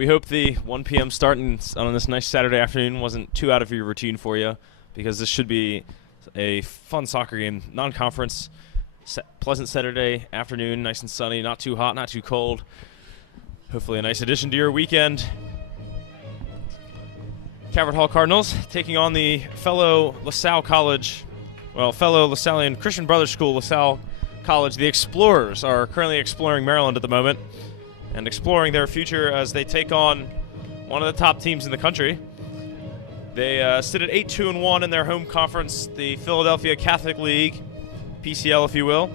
We hope the 1 p.m. start on this nice Saturday afternoon wasn't too out of your routine for you, because this should be a fun soccer game. Non-conference, pleasant Saturday afternoon, nice and sunny, not too hot, not too cold. Hopefully a nice addition to your weekend. Calvert Hall Cardinals taking on the fellow LaSallian Christian Brothers School, LaSalle College. The Explorers are currently exploring Maryland at the moment and exploring their future as they take on one of the top teams in the country. They sit at 8-2-1 in their home conference, the Philadelphia Catholic League, PCL if you will.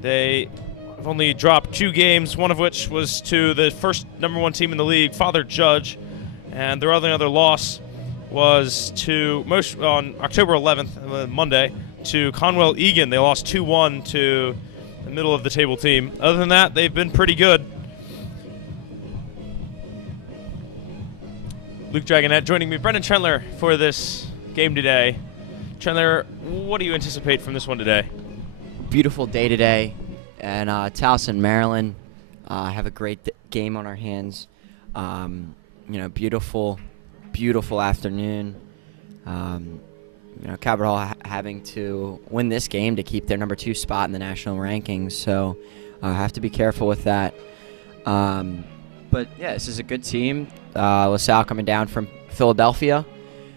They have only dropped 2 games, one of which was to the first #1 team in the league, Father Judge, and their other loss was on October 11th, Monday, to Conwell Egan. They lost 2-1 to the middle of the table team. Other than that, they've been pretty good. Luke Dragonette joining me, Brendan Trentler, for this game today. Trentler, what do you anticipate from this one today? Beautiful day today, and Towson, Maryland, have a great game on our hands. Beautiful afternoon. Calvert Hall having to win this game to keep their #2 spot in the national rankings, so have to be careful with that. But yeah, this is a good team. LaSalle coming down from Philadelphia.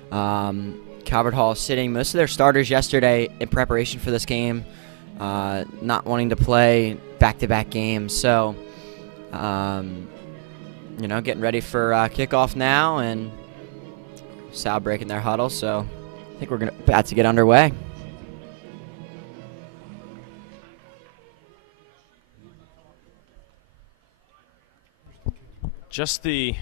Calvert Hall sitting most of their starters yesterday in preparation for this game, not wanting to play back-to-back games. So, getting ready for kickoff now, and LaSalle breaking their huddle. So I think we're about to get underway. Just the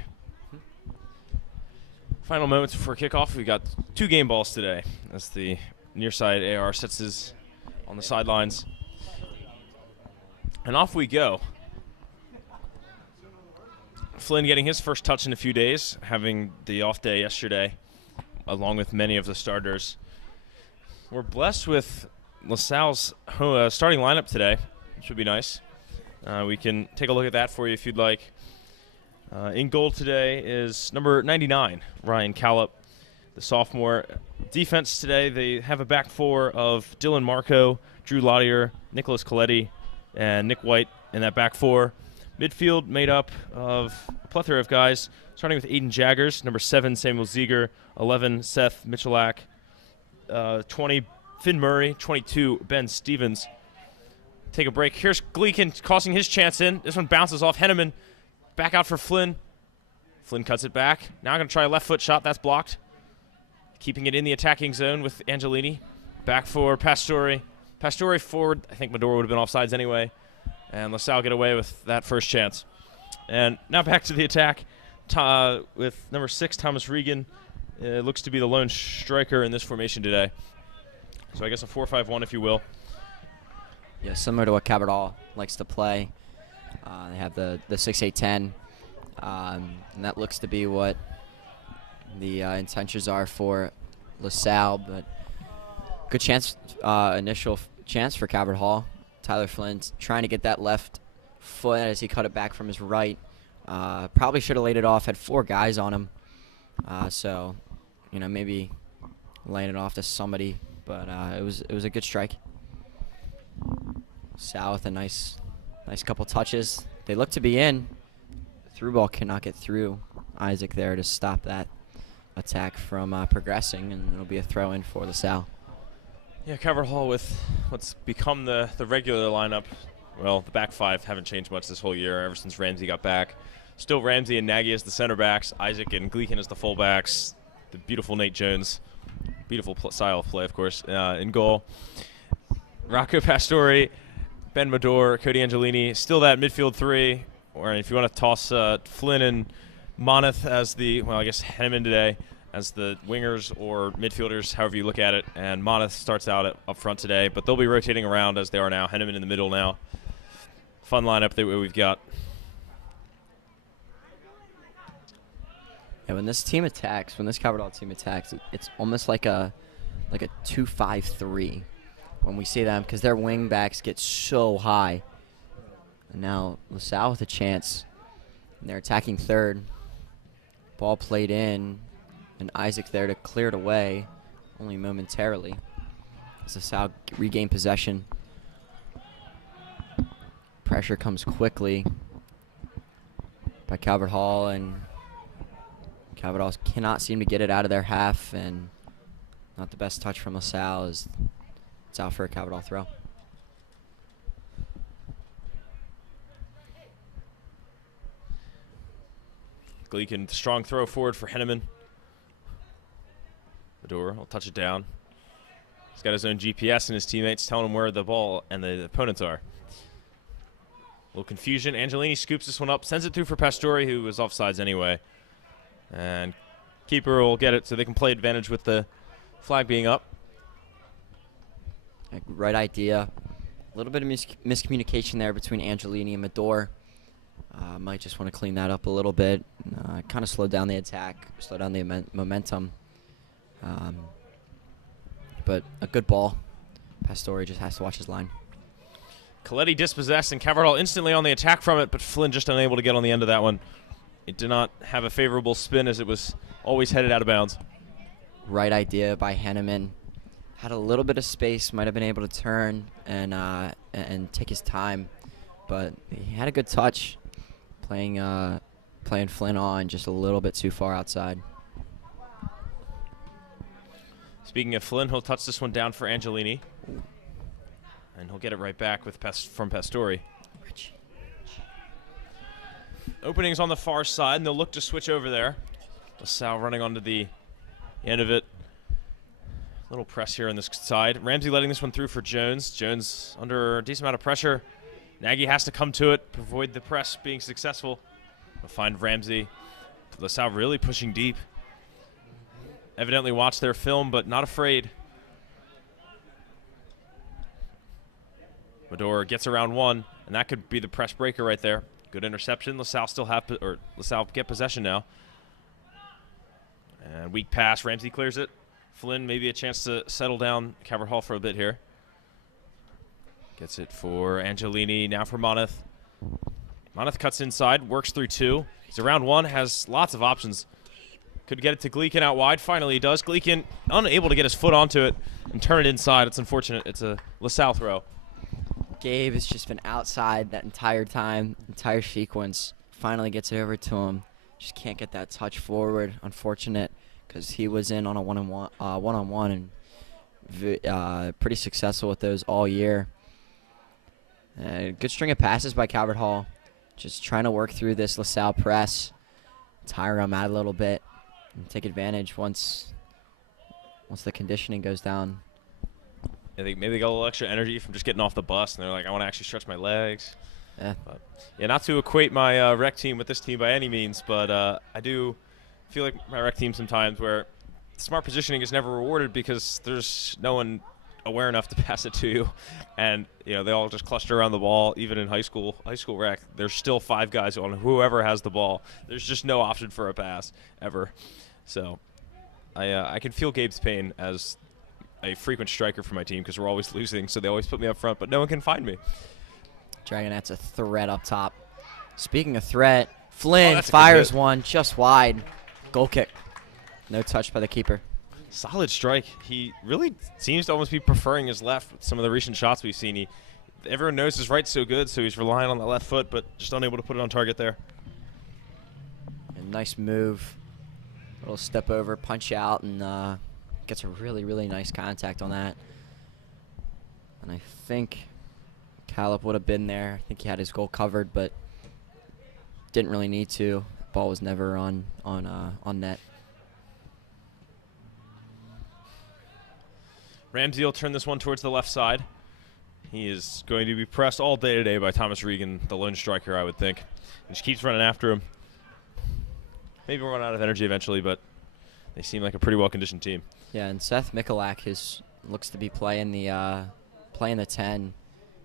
final moments before kickoff. We got 2 game balls today as the near side AR sets his on the sidelines. And off we go. Flynn getting his first touch in a few days, having the off day yesterday, along with many of the starters. We're blessed with LaSalle's starting lineup today, which would be nice. We can take a look at that for you if you'd like. In goal today is number 99, Ryan Callop, the sophomore. Defense today, they have a back 4 of Dylan Marco, Drew Lottier, Nicholas Coletti, and Nick White in that back 4. Midfield made up of a plethora of guys, starting with Aiden Jaggers, number 7, Samuel Ziegler, 11, Seth Michalak, 20, Finn Murray, 22, Ben Stevens. Take a break. Here's Gleekin tossing his chance in. This one bounces off Henneman. Back out for Flynn. Flynn cuts it back. Now I'm going to try a left foot shot. That's blocked. Keeping it in the attacking zone with Angelini. Back for Pastore. Pastore forward. I think Medora would have been offsides anyway. And LaSalle get away with that first chance. And now back to the attack with number 6, Thomas Regan. Looks to be the lone striker in this formation today. So I guess a 4-5-1, if you will. Yeah, similar to what Calvert Hall likes to play. They have the 6-8-10, and that looks to be what the intentions are for LaSalle. But good chance, initial chance for Calvert Hall. Tyler Flynn trying to get that left foot as he cut it back from his right. Probably should have laid it off. Had 4 guys on him, so maybe laying it off to somebody. But it was a good strike. LaSalle with a nice couple touches. They look to be in. The through ball cannot get through Isaac there to stop that attack from progressing, and it'll be a throw in for LaSalle. Yeah, Calvert Hall with what's become the regular lineup. Well, the back 5 haven't changed much this whole year ever since Ramsey got back. Still Ramsey and Nagy as the center backs, Isaac and Gleekin as the fullbacks, the beautiful Nate Jones, beautiful style of play, of course, in goal. Rocco Pastore, Ben Medor, Cody Angelini, still that midfield 3, or if you want to toss Flynn and Moneth as Henneman today as the wingers or midfielders, however you look at it, and Moneth starts out up front today, but they'll be rotating around as they are now. Henneman in the middle now. Fun lineup that we've got. Yeah, when this Calvert Hall team attacks, it's almost like a 2-5-3 when we see them, because their wing backs get so high. And now LaSalle with a chance, and they're attacking third. Ball played in, and Isaac there to clear it away, only momentarily. As LaSalle regain possession. Pressure comes quickly by Calvert Hall, and Calvert Hall cannot seem to get it out of their half, and not the best touch from LaSalle as it's out for a Calvert Hall throw. Gleekin, strong throw forward for Henneman. Medora will touch it down. He's got his own GPS and his teammates telling him where the ball and the opponents are. A little confusion. Angelini scoops this one up, sends it through for Pastore, who was offsides anyway. And keeper will get it so they can play advantage with the flag being up. Right idea. A little bit of miscommunication there between Angelini and Medora. Might just want to clean that up a little bit. Kind of slow down the attack, slow down the momentum. But a good ball. Pastore just has to watch his line. Coletti dispossessed and Calvert Hall instantly on the attack from it, but Flynn just unable to get on the end of that one. It did not have a favorable spin as it was always headed out of bounds. Right idea by Henneman. Had a little bit of space, might have been able to turn and take his time, but he had a good touch. Playing Flynn on just a little bit too far outside. Speaking of Flynn, he'll touch this one down for Angelini. And he'll get it right back with from Pastore. Openings on the far side, and they'll look to switch over there. LaSalle running onto the end of it. Little press here on this side. Ramsey letting this one through for Jones. Jones under a decent amount of pressure. Nagy has to come to it, avoid the press being successful. We'll find Ramsey. LaSalle really pushing deep. Evidently watched their film, but not afraid. Medora gets around one, and that could be the press breaker right there. Good interception. LaSalle LaSalle get possession now. And weak pass. Ramsey clears it. Flynn maybe a chance to settle down Calvert Hall for a bit here. Gets it for Angelini, now for Moneth. Moneth cuts inside, works through two. He's around one, has lots of options. Could get it to Gleekin out wide. Finally he does. Gleekin unable to get his foot onto it and turn it inside. It's unfortunate. It's a LaSalle throw. Gabe has just been outside that entire time, entire sequence. Finally gets it over to him. Just can't get that touch forward. Unfortunate, because he was in on a one-on-one and pretty successful with those all year. Good string of passes by Calvert Hall. Just trying to work through this LaSalle press, tire them out a little bit, and take advantage once the conditioning goes down. I think maybe they got a little extra energy from just getting off the bus, and they're like, I want to actually stretch my legs. Yeah. But, yeah, not to equate my rec team with this team by any means, but I do feel like my rec team sometimes where smart positioning is never rewarded because there's no one aware enough to pass it to you, and they all just cluster around the ball. Even in high school rec, there's still 5 guys on whoever has the ball. There's just no option for a pass ever. So I can feel Gabe's pain as a frequent striker for my team because we're always losing, so they always put me up front, but no one can find me. Dragonette's a threat up top. Speaking of threat, Flynn that's fires one just wide. Goal kick. No touch by the keeper. Solid strike. He really seems to almost be preferring his left with some of the recent shots we've seen. Everyone knows his right's so good, so he's relying on the left foot, but just unable to put it on target there. A nice move. A little step over, punch out, and gets a really, really nice contact on that. And I think Calip would have been there. I think he had his goal covered, but didn't really need to. Ball was never on net. Ramsey will turn this one towards the left side. He is going to be pressed all day today by Thomas Regan, the lone striker, I would think. And just keeps running after him. Maybe we'll run out of energy eventually, but they seem like a pretty well-conditioned team. Yeah, and Seth Mikulak looks to be playing the 10.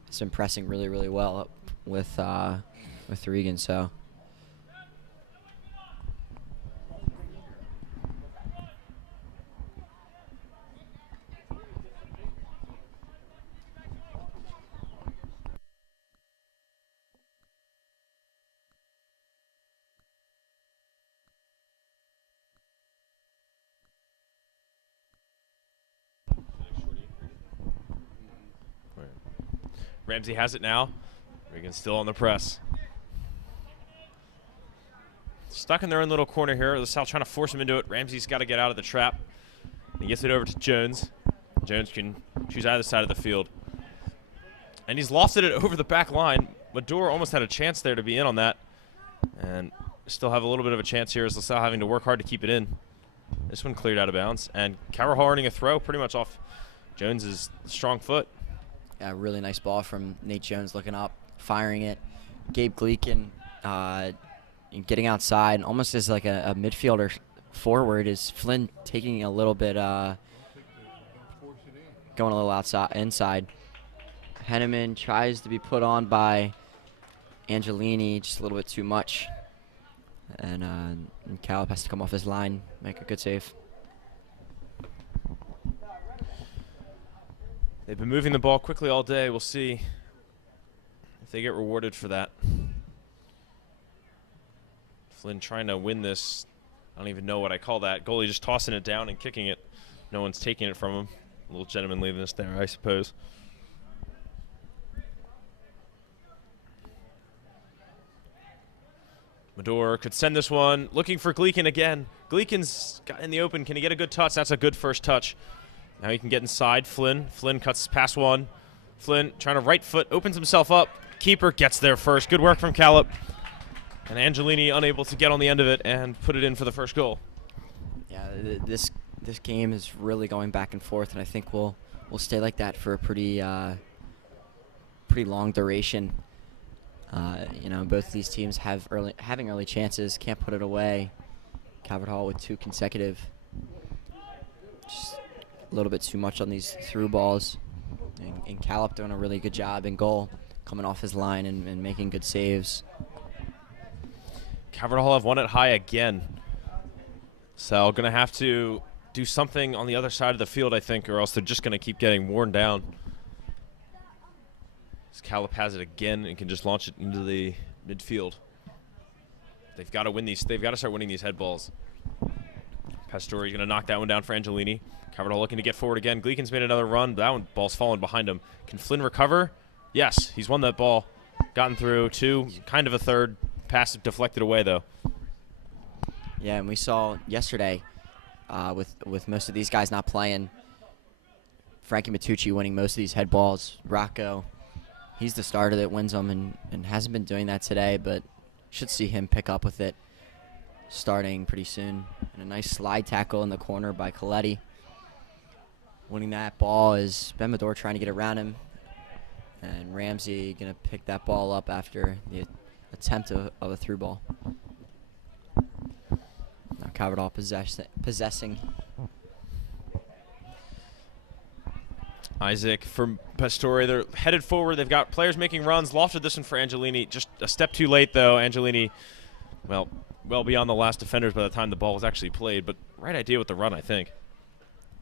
He's been pressing really, really well up with Regan. So Ramsey has it now. Regan's still on the press. Stuck in their own little corner here. LaSalle trying to force him into it. Ramsey's got to get out of the trap. He gets it over to Jones. Jones can choose either side of the field. And he's lofted it over the back line. Medor almost had a chance there to be in on that. And still have a little bit of a chance here as LaSalle having to work hard to keep it in. This one cleared out of bounds. And Cabral earning a throw pretty much off Jones's strong foot. Yeah, really nice ball from Nate Jones looking up, firing it. Gabe Gleekin getting outside, almost as like a midfielder forward, is Flynn taking a little bit, going a little inside. Henneman tries to be put on by Angelini, just a little bit too much. And Caleb has to come off his line, make a good save. They've been moving the ball quickly all day. We'll see if they get rewarded for that. Flynn trying to win this. I don't even know what I call that. Goalie just tossing it down and kicking it. No one's taking it from him. A little gentlemanliness there, I suppose. Medor could send this one. Looking for Gleekin again. Gleekin's got in the open. Can he get a good touch? That's a good first touch. Now he can get inside. Flynn cuts past one. Flynn trying to right foot, opens himself up. Keeper gets there first. Good work from Calip. And Angelini unable to get on the end of it and put it in for the first goal. Yeah, this game is really going back and forth, and I think we'll stay like that for a pretty long duration. Both of these teams having early chances, can't put it away. Calvert Hall with 2 consecutive. Just a little bit too much on these through balls. And Calip doing a really good job in goal, coming off his line and making good saves. Calvert Hall have won it high again. So going to have to do something on the other side of the field, I think, or else they're just going to keep getting worn down. Calip has it again and can just launch it into the midfield. They've got to win these. They've got to start winning these head balls. Pastori's going to knock that one down for Angelini. Calvert Hall looking to get forward again. Gleekin's made another run, but that ball's fallen behind him. Can Flynn recover? Yes, he's won that ball. Gotten through 2, kind of a third. Pass deflected away, though. Yeah, and we saw yesterday with most of these guys not playing, Frankie Matucci winning most of these head balls. Rocco, he's the starter that wins them and hasn't been doing that today, but should see him pick up with it starting pretty soon. And a nice slide tackle in the corner by Coletti. Winning that ball is Ben Medor trying to get around him. And Ramsey going to pick that ball up after the attempt of a through ball. Now Calvert Hall possessing. Isaac from Pastore. They're headed forward. They've got players making runs. Lofted this one for Angelini. Just a step too late, though. Angelini, well beyond the last defenders by the time the ball was actually played. But right idea with the run, I think.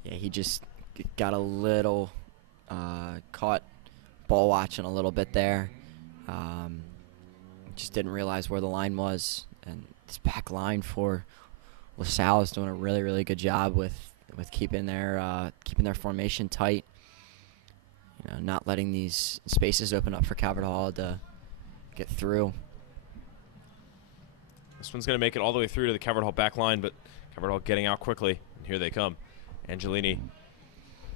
Yeah, he just got a little caught ball watching a little bit there. Just didn't realize where the line was. And this back line for LaSalle is doing a really, really good job with keeping their formation tight. Not letting these spaces open up for Calvert Hall to get through. This one's going to make it all the way through to the Calvert Hall back line, but Calvert Hall getting out quickly. And here they come. Angelini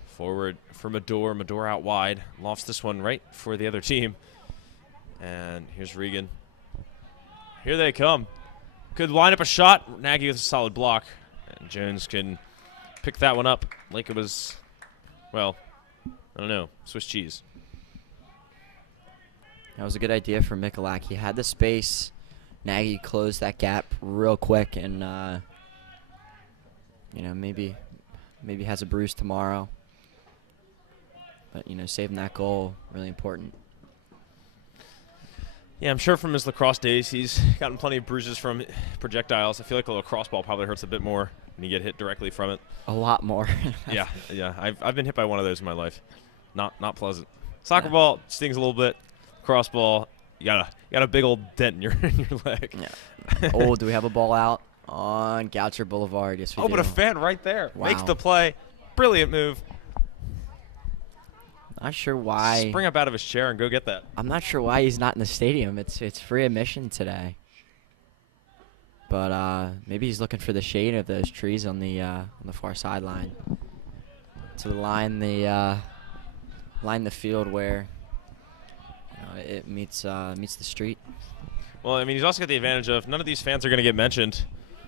forward for Medor. Medor out wide. Lofts this one right for the other team. And here's Regan. Here they come. Could line up a shot. Nagy with a solid block. And Jones can pick that one up like it was, well, I don't know, Swiss cheese. That was a good idea for Michalak. He had the space. Nagy closed that gap real quick, and maybe has a bruise tomorrow. But saving that goal really important. Yeah, I'm sure from his lacrosse days, he's gotten plenty of bruises from projectiles. I feel like a lacrosse ball probably hurts a bit more when you get hit directly from it. A lot more. yeah. I've been hit by one of those in my life. Not pleasant. Soccer ball stings a little bit. Lacrosse ball, you got a big old dent in your leg. Yeah. Oh, do we have a ball out on Goucher Boulevard? Yes, we do. But a fan right there Wow. makes the play. Brilliant move. Not sure why. Spring up out of his chair and go get that. I'm not sure why he's not in the stadium. It's free admission today. But maybe he's looking for the shade of those trees on the far sideline. To line the field where it meets the street. Well, I mean, he's also got the advantage of none of these fans are going to get mentioned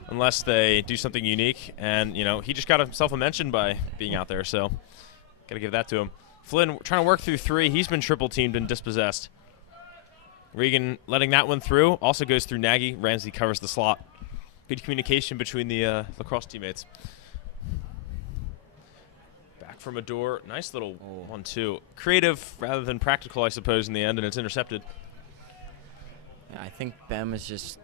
unless they do something unique. And, he just got himself a mention by being out there. So, got to give that to him. Flynn trying to work through 3. He's been triple teamed and dispossessed. Regan letting that one through. Also goes through Nagy. Ramsey covers the slot. Good communication between the lacrosse teammates. Back from a door. Nice little 1-2. Creative rather than practical, I suppose, in the end, and it's intercepted. Yeah, I think Ben was just,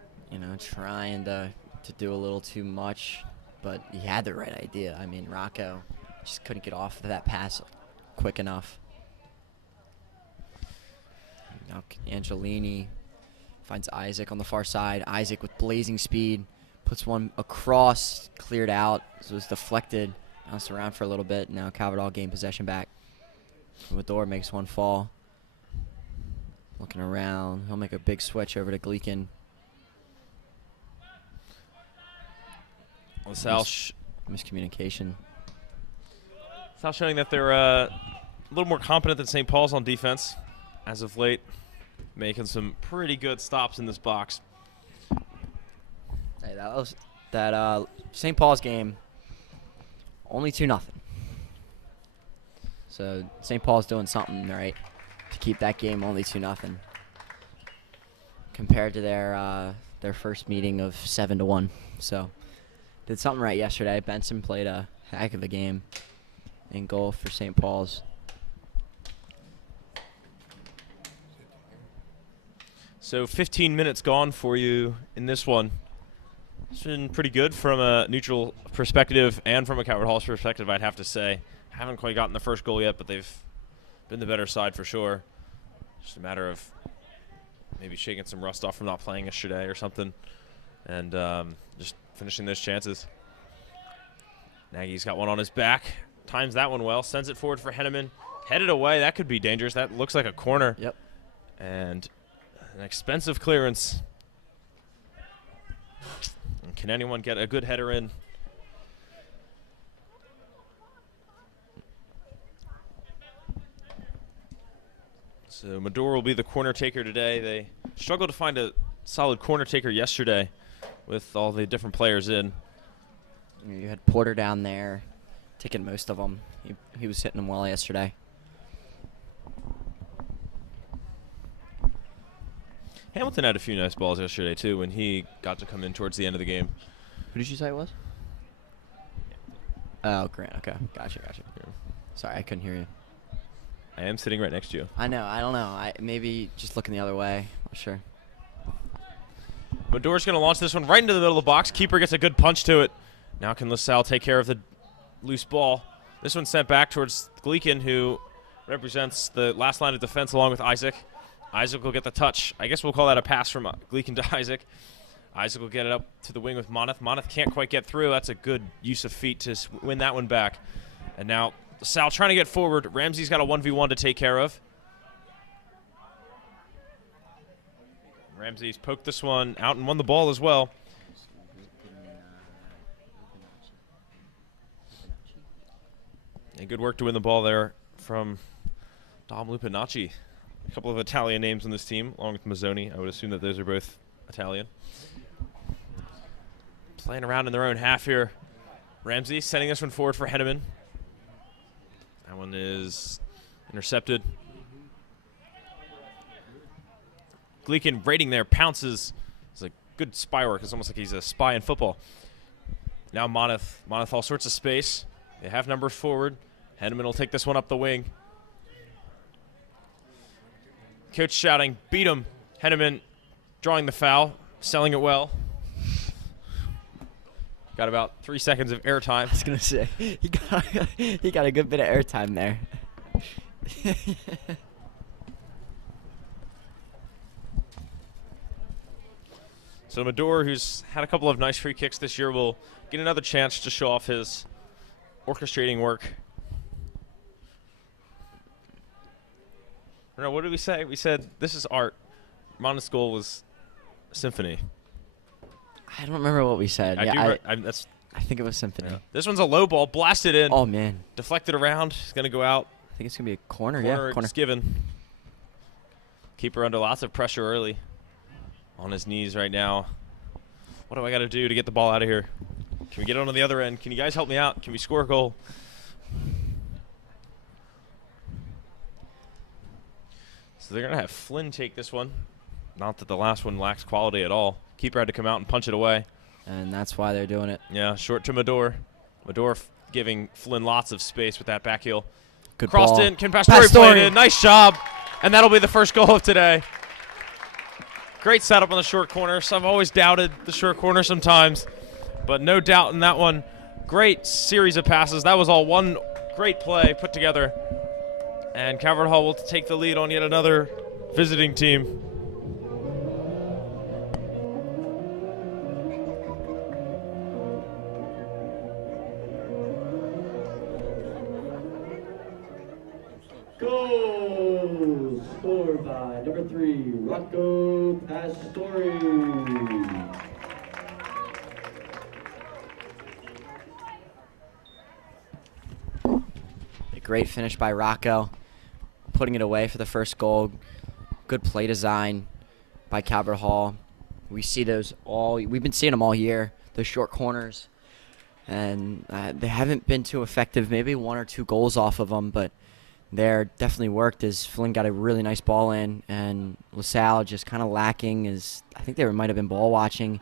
trying to do a little too much, but he had the right idea. I mean, Rocco just couldn't get off of that pass quick enough. Now Angelini finds Isaac on the far side. Isaac with blazing speed puts one across, cleared out. So it was deflected, bounced around for a little bit. Now Calvert gained possession back. Mador makes one fall. Looking around, he'll make a big switch over to Gleekin. LaSalle miscommunication. LaSalle showing that they're a little more competent than St. Paul's on defense as of late, making some pretty good stops in this box. Hey, that St. Paul's game, only 2-0. So St. Paul's doing something right to keep that game only 2-0 compared to their first meeting of 7-1. So did something right yesterday. Benson played a heck of a game in goal for St. Paul's. So 15 minutes gone for you in this one. It's been pretty good from a neutral perspective and from a Calvert Hall's perspective, I'd have to say. Haven't quite gotten the first goal yet, but they've been the better side for sure. Just a matter of maybe shaking some rust off from not playing yesterday or something, and just finishing those chances. Nagy's got one on his back. Times that one well. Sends it forward for Henneman. Headed away. That could be dangerous. That looks like a corner. Yep. And an expensive clearance. And can anyone get a good header in? So Mador will be the corner taker today. They struggled to find a solid corner taker yesterday with all the different players in. You had Porter down there taking most of them. He was hitting them well yesterday. Hamilton had a few nice balls yesterday, too, when he got to come in towards the end of the game. Who did you say it was? Oh, Grant. Okay. Gotcha. Yeah. Sorry, I couldn't hear you. I am sitting right next to you. I know. I don't know. Maybe just looking the other way. Not sure. Mador's going to launch this one right into the middle of the box. Keeper gets a good punch to it. Now can LaSalle take care of the loose ball. This one's sent back towards Gleekin, who represents the last line of defense along with Isaac. Isaac will get the touch. I guess we'll call that a pass from Gleekin to Isaac. Isaac will get it up to the wing with Moneth. Moneth can't quite get through. That's a good use of feet to win that one back. And now LaSalle trying to get forward. Ramsey's got a 1v1 to take care of. Ramsey's poked this one out and won the ball as well. And good work to win the ball there from Dom Lupinacci. A couple of Italian names on this team, along with Mazzoni. I would assume that those are both Italian. Playing around in their own half here. Ramsey sending this one forward for Henneman. That one is intercepted. Gleekin raiding there, pounces. It's a good spy work. It's almost like he's a spy in football. Now Moneth. Moneth all sorts of space. They have numbers forward. Henneman will take this one up the wing. Coach shouting, beat him. Henneman drawing the foul, selling it well. Got about 3 seconds of airtime. I was going to say, he got a good bit of airtime there. So Mador, who's had a couple of nice free kicks this year, will get another chance to show off his orchestrating work. Or no, what did we say? We said this is art. Monmouth's goal was symphony. I don't remember what we said. I think it was symphony. Yeah. This one's a low ball, blasted in. Oh, man. Deflected around. It's going to go out. I think it's going to be a corner. Corner. Corner. It's given. Keeper under lots of pressure early. On his knees right now. What do I got to do to get the ball out of here? Can we get on the other end? Can you guys help me out? Can we score a goal? So they're going to have Flynn take this one. Not that the last one lacks quality at all. Keeper had to come out and punch it away. And that's why they're doing it. Yeah, short to Mador. Mador giving Flynn lots of space with that back heel. Good Crossed ball. in. Can Pastore play it in? Nice job. And that'll be the first goal of today. Great setup on the short corner. So I've always doubted the short corner sometimes. But no doubt in that one. Great series of passes. That was all one great play put together. And Calvert Hall will take the lead on yet another visiting team. Goal scored by number 3, Rocco Pastore. A great finish by Rocco, putting it away for the first goal. Good play design by Calvert Hall. We see those all. We've been seeing them all year. Those short corners, and they haven't been too effective. Maybe 1 or 2 goals off of them, but they're definitely worked. As Flynn got a really nice ball in, and LaSalle just kind of lacking. I think they might have been ball watching,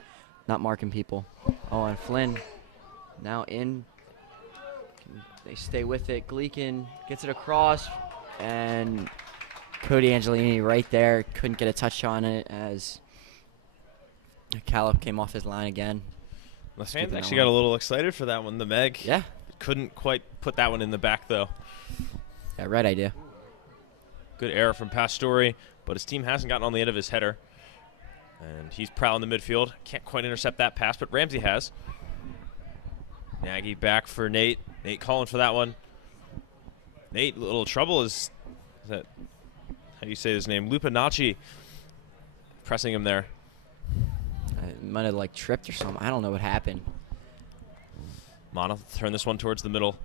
not marking people. Oh, and Flynn now in. They stay with it. Gleekin gets it across, and Cody Angelini right there. Couldn't get a touch on it as Callip came off his line again. The fans actually got a little excited for that one. The Meg couldn't quite put that one in the back, though. Yeah, right idea. Good error from Pastore, but his team hasn't gotten on the end of his header. And he's prowling the midfield. Can't quite intercept that pass, but Ramsey has. Nagy back for Nate. Nate calling for that one. Nate, a little trouble is that, how do you say his name? Lupinacci pressing him there. Might have like tripped or something. I don't know what happened. Monmouth turn this one towards the middle.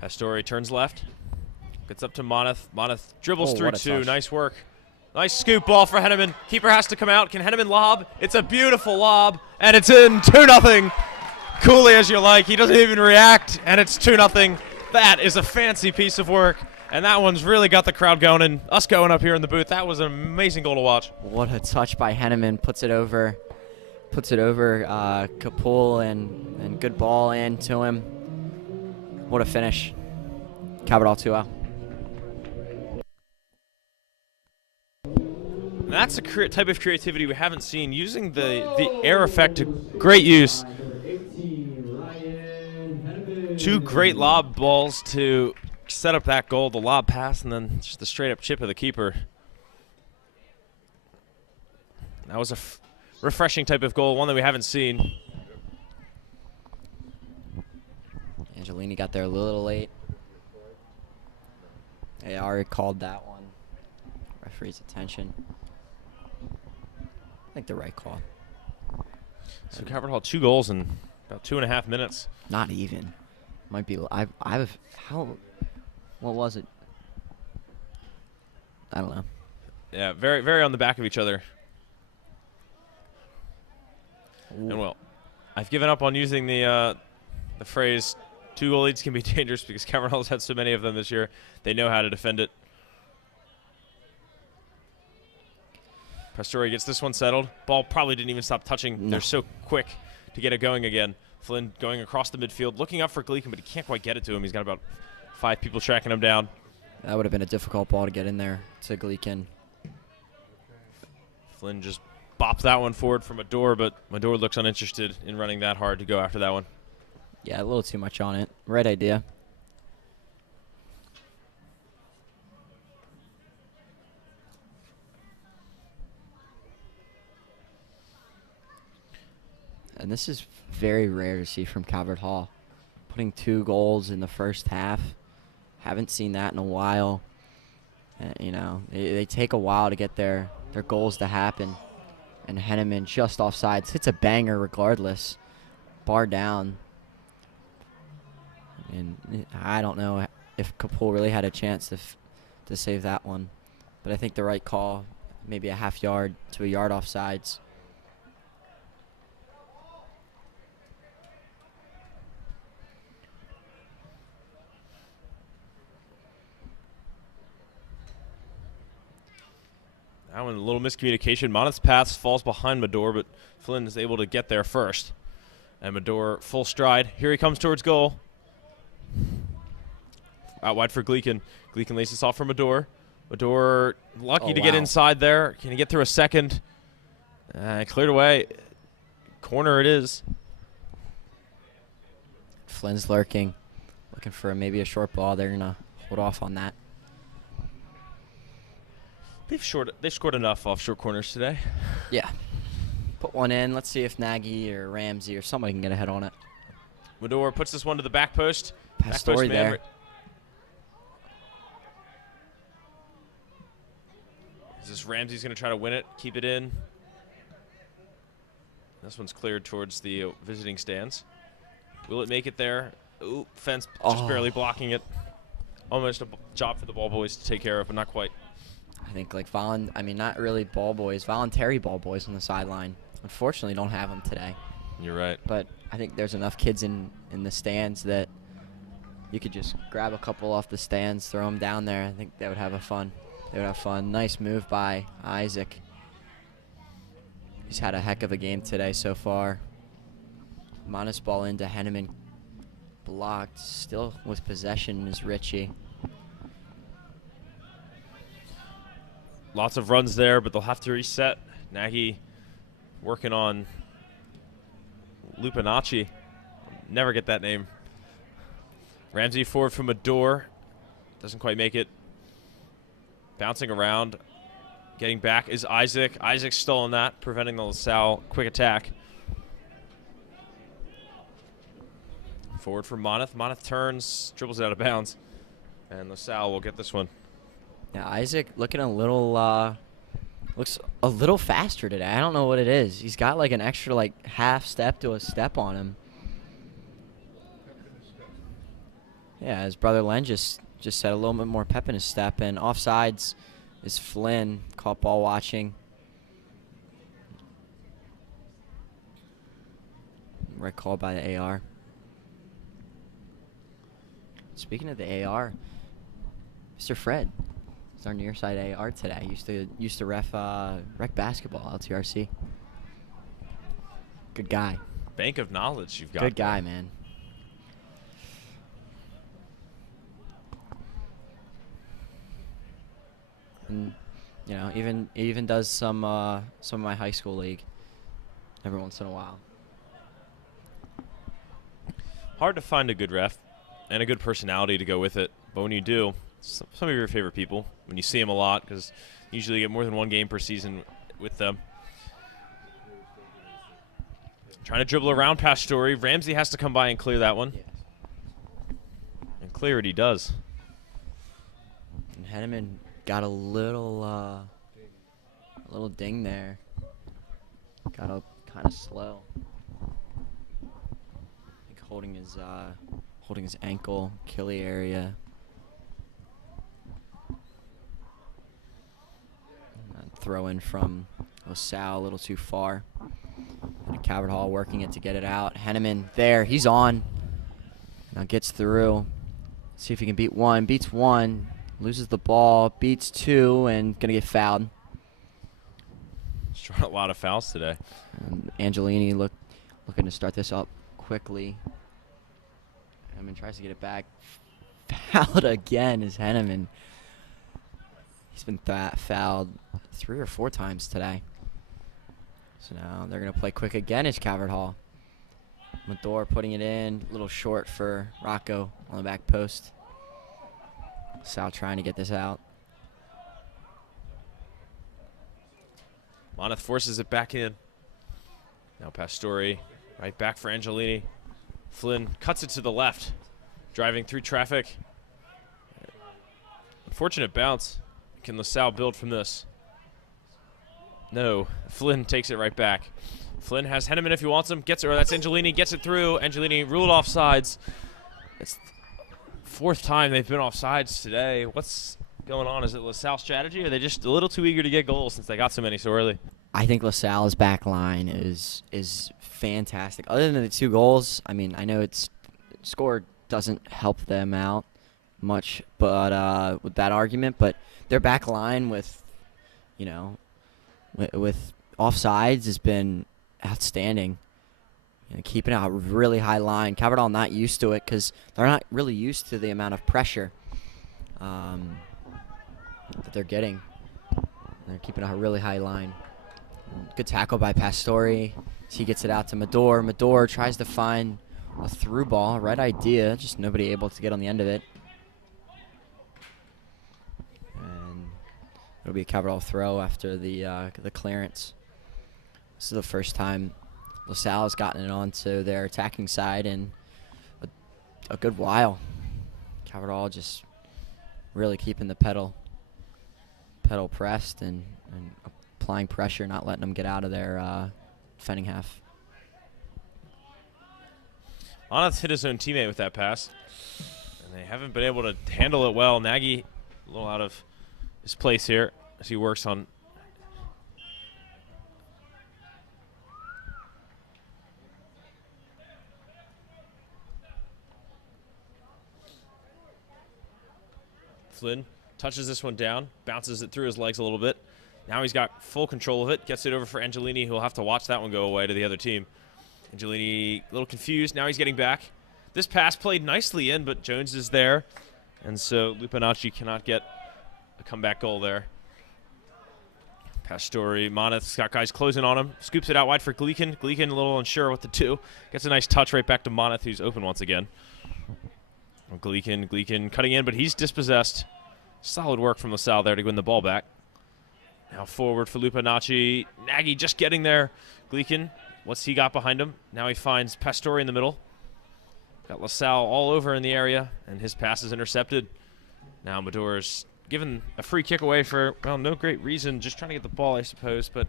Pastore turns left. Gets up to Monmouth. Monmouth dribbles through 2. Nice work. Nice scoop ball for Henneman. Keeper has to come out. Can Henneman lob? It's a beautiful lob, and it's in 2-0. Coolly as you like. He doesn't even react, and it's 2-0. That is a fancy piece of work, and that one's really got the crowd going and us going up here in the booth. That was an amazing goal to watch. What a touch by Henneman. Puts it over Kapul, and good ball in to him. What a finish. Calvert Hall 2-0. That's a type of creativity we haven't seen. Using the air effect to great use. 2 great lob balls to set up that goal, the lob pass, and then just the straight-up chip of the keeper. That was a refreshing type of goal, one that we haven't seen. Angelini got there a little late. They already called that one. Referee's attention. I think the right call. So Calvert Hall 2 goals in about 2.5 minutes. Not even. Might be. How? What was it? I don't know. Yeah, very, very on the back of each other. Ooh. And well, I've given up on using the phrase 2 goal leads can be dangerous because Calvert Hall's had so many of them this year. They know how to defend it. Pastore gets this one settled. Ball probably didn't even stop touching. No. They're so quick to get it going again. Flynn going across the midfield, looking up for Gleekin, but he can't quite get it to him. He's got about 5 people tracking him down. That would have been a difficult ball to get in there to Gleekin. Flynn just bopped that one forward from Mador, but Mador looks uninterested in running that hard to go after that one. Yeah, a little too much on it. Right idea. And this is very rare to see from Calvert Hall. Putting 2 goals in the first half. Haven't seen that in a while. You know, they take a while to get their goals to happen. And Henneman just offsides. Hits a banger regardless. Bar down. And I don't know if Kapul really had a chance to save that one. But I think the right call, maybe a half yard to a yard offsides. That one, a little miscommunication. Monith's pass falls behind Medor, but Flynn is able to get there first. And Medor full stride. Here he comes towards goal. Out wide for Gleekin. Gleekin laces off for Medor. Medor lucky to get inside there. Can he get through a second? Cleared away. Corner it is. Flynn's lurking. Looking for maybe a short ball. They're going to hold off on that. They've scored enough off short corners today. Yeah. Put one in. Let's see if Nagy or Ramsey or somebody can get a head on it. Medor puts this one to the back post. Pastore there. Is this Ramsey's going to try to win it, keep it in? This one's cleared towards the visiting stands. Will it make it there? Ooh, fence just barely blocking it. Almost a job for the ball boys to take care of, but not quite. I think like not really ball boys, voluntary ball boys on the sideline. Unfortunately, don't have them today. You're right. But I think there's enough kids in the stands that you could just grab a couple off the stands, throw them down there. I think they would have fun. They would have fun. Nice move by Isaac. He's had a heck of a game today so far. Monith's ball into Henneman. Blocked. Still with possession is Ritchie. Lots of runs there, but they'll have to reset. Nagy working on Lupinacci. Never get that name. Ramsey forward from Medor. Doesn't quite make it. Bouncing around. Getting back is Isaac. Isaac's still on that, preventing the LaSalle quick attack. Forward for Monith. Monith turns, dribbles it out of bounds. And LaSalle will get this one. Yeah, Isaac looking looks a little faster today. I don't know what it is. He's got like an extra half step to a step on him. Yeah, his brother Len just said a little bit more pep in his step. And offsides is Flynn, caught ball watching. Right call by the AR. Speaking of the AR, Mr. Fred is our near side AR today. Used to ref basketball, LTRC. Good guy. Bank of knowledge you've got. Good guy, man. And even does some of my high school league every once in a while. Hard to find a good ref and a good personality to go with it, but when you do, some of your favorite people, when you see them a lot, because usually you get more than one game per season with them. Trying to dribble around past Story. Ramsey has to come by and clear that one. And clear it he does. And Henneman got a little ding there. Got up kind of slow. I think holding his ankle, Achilles area. Throw in from LaSalle a little too far. And Calvert Hall working it to get it out. Henneman there, he's on. Now gets through. See if he can beat one. Beats one. Loses the ball. Beats two and gonna get fouled. He's trying a lot of fouls today. And Angelini looking to start this up quickly. Henneman tries to get it back. Fouled again is Henneman. He's been fouled 3 or 4 times today. So now they're going to play quick again as Calvert Hall. Medor putting it in. A little short for Rocco on the back post. Sal trying to get this out. Monith forces it back in. Now Pastore. Right back for Angelini. Flynn cuts it to the left. Driving through traffic. Unfortunate bounce. Can LaSalle build from this? No. Flynn takes it right back. Flynn has Henneman if he wants him. Gets it. Or that's Angelini. Gets it through. Angelini ruled off sides. It's fourth time they've been off sides today. What's going on? Is it LaSalle strategy, or are they just a little too eager to get goals since they got so many so early? I think LaSalle's back line is fantastic. Other than the 2 goals, I mean, I know it's score doesn't help them out much, but with that argument, but their back line with, you know, with offsides has been outstanding. You know, keeping a really high line. Cabardal not used to it because they're not really used to the amount of pressure that they're getting. They're keeping a really high line. Good tackle by Pastore. He gets it out to Medor. Medor tries to find a through ball. Right idea, just nobody able to get on the end of it. And it'll be a Cabardal throw after the clearance. This is the first time LaSalle has gotten it onto their attacking side in a good while. Cabardal just really keeping the pedal pressed and applying pressure, not letting them get out of their defending half. Moneth hit his own teammate with that pass, and they haven't been able to handle it well. Nagy a little out of his place here as he works on Flynn touches this one down, bounces it through his legs a little bit. Now he's got full control of it, gets it over for Angelini, who will have to watch that one go away to the other team. Angelini a little confused. Now he's getting back. This pass played nicely in, but Jones is there, and so Lupinacci cannot get a comeback goal there. Pastore, Moneth's got guys closing on him. Scoops it out wide for Gleekin. Gleekin a little unsure what to do. Gets a nice touch right back to Moneth, who's open once again. Gleekin cutting in, but he's dispossessed. Solid work from LaSalle there to win the ball back. Now forward for Lupinacci. Nagy just getting there. Gleekin, what's he got behind him? Now he finds Pastore in the middle. Got LaSalle all over in the area, and his pass is intercepted. Now Medor's given a free kick away for, well, no great reason. Just trying to get the ball, I suppose, but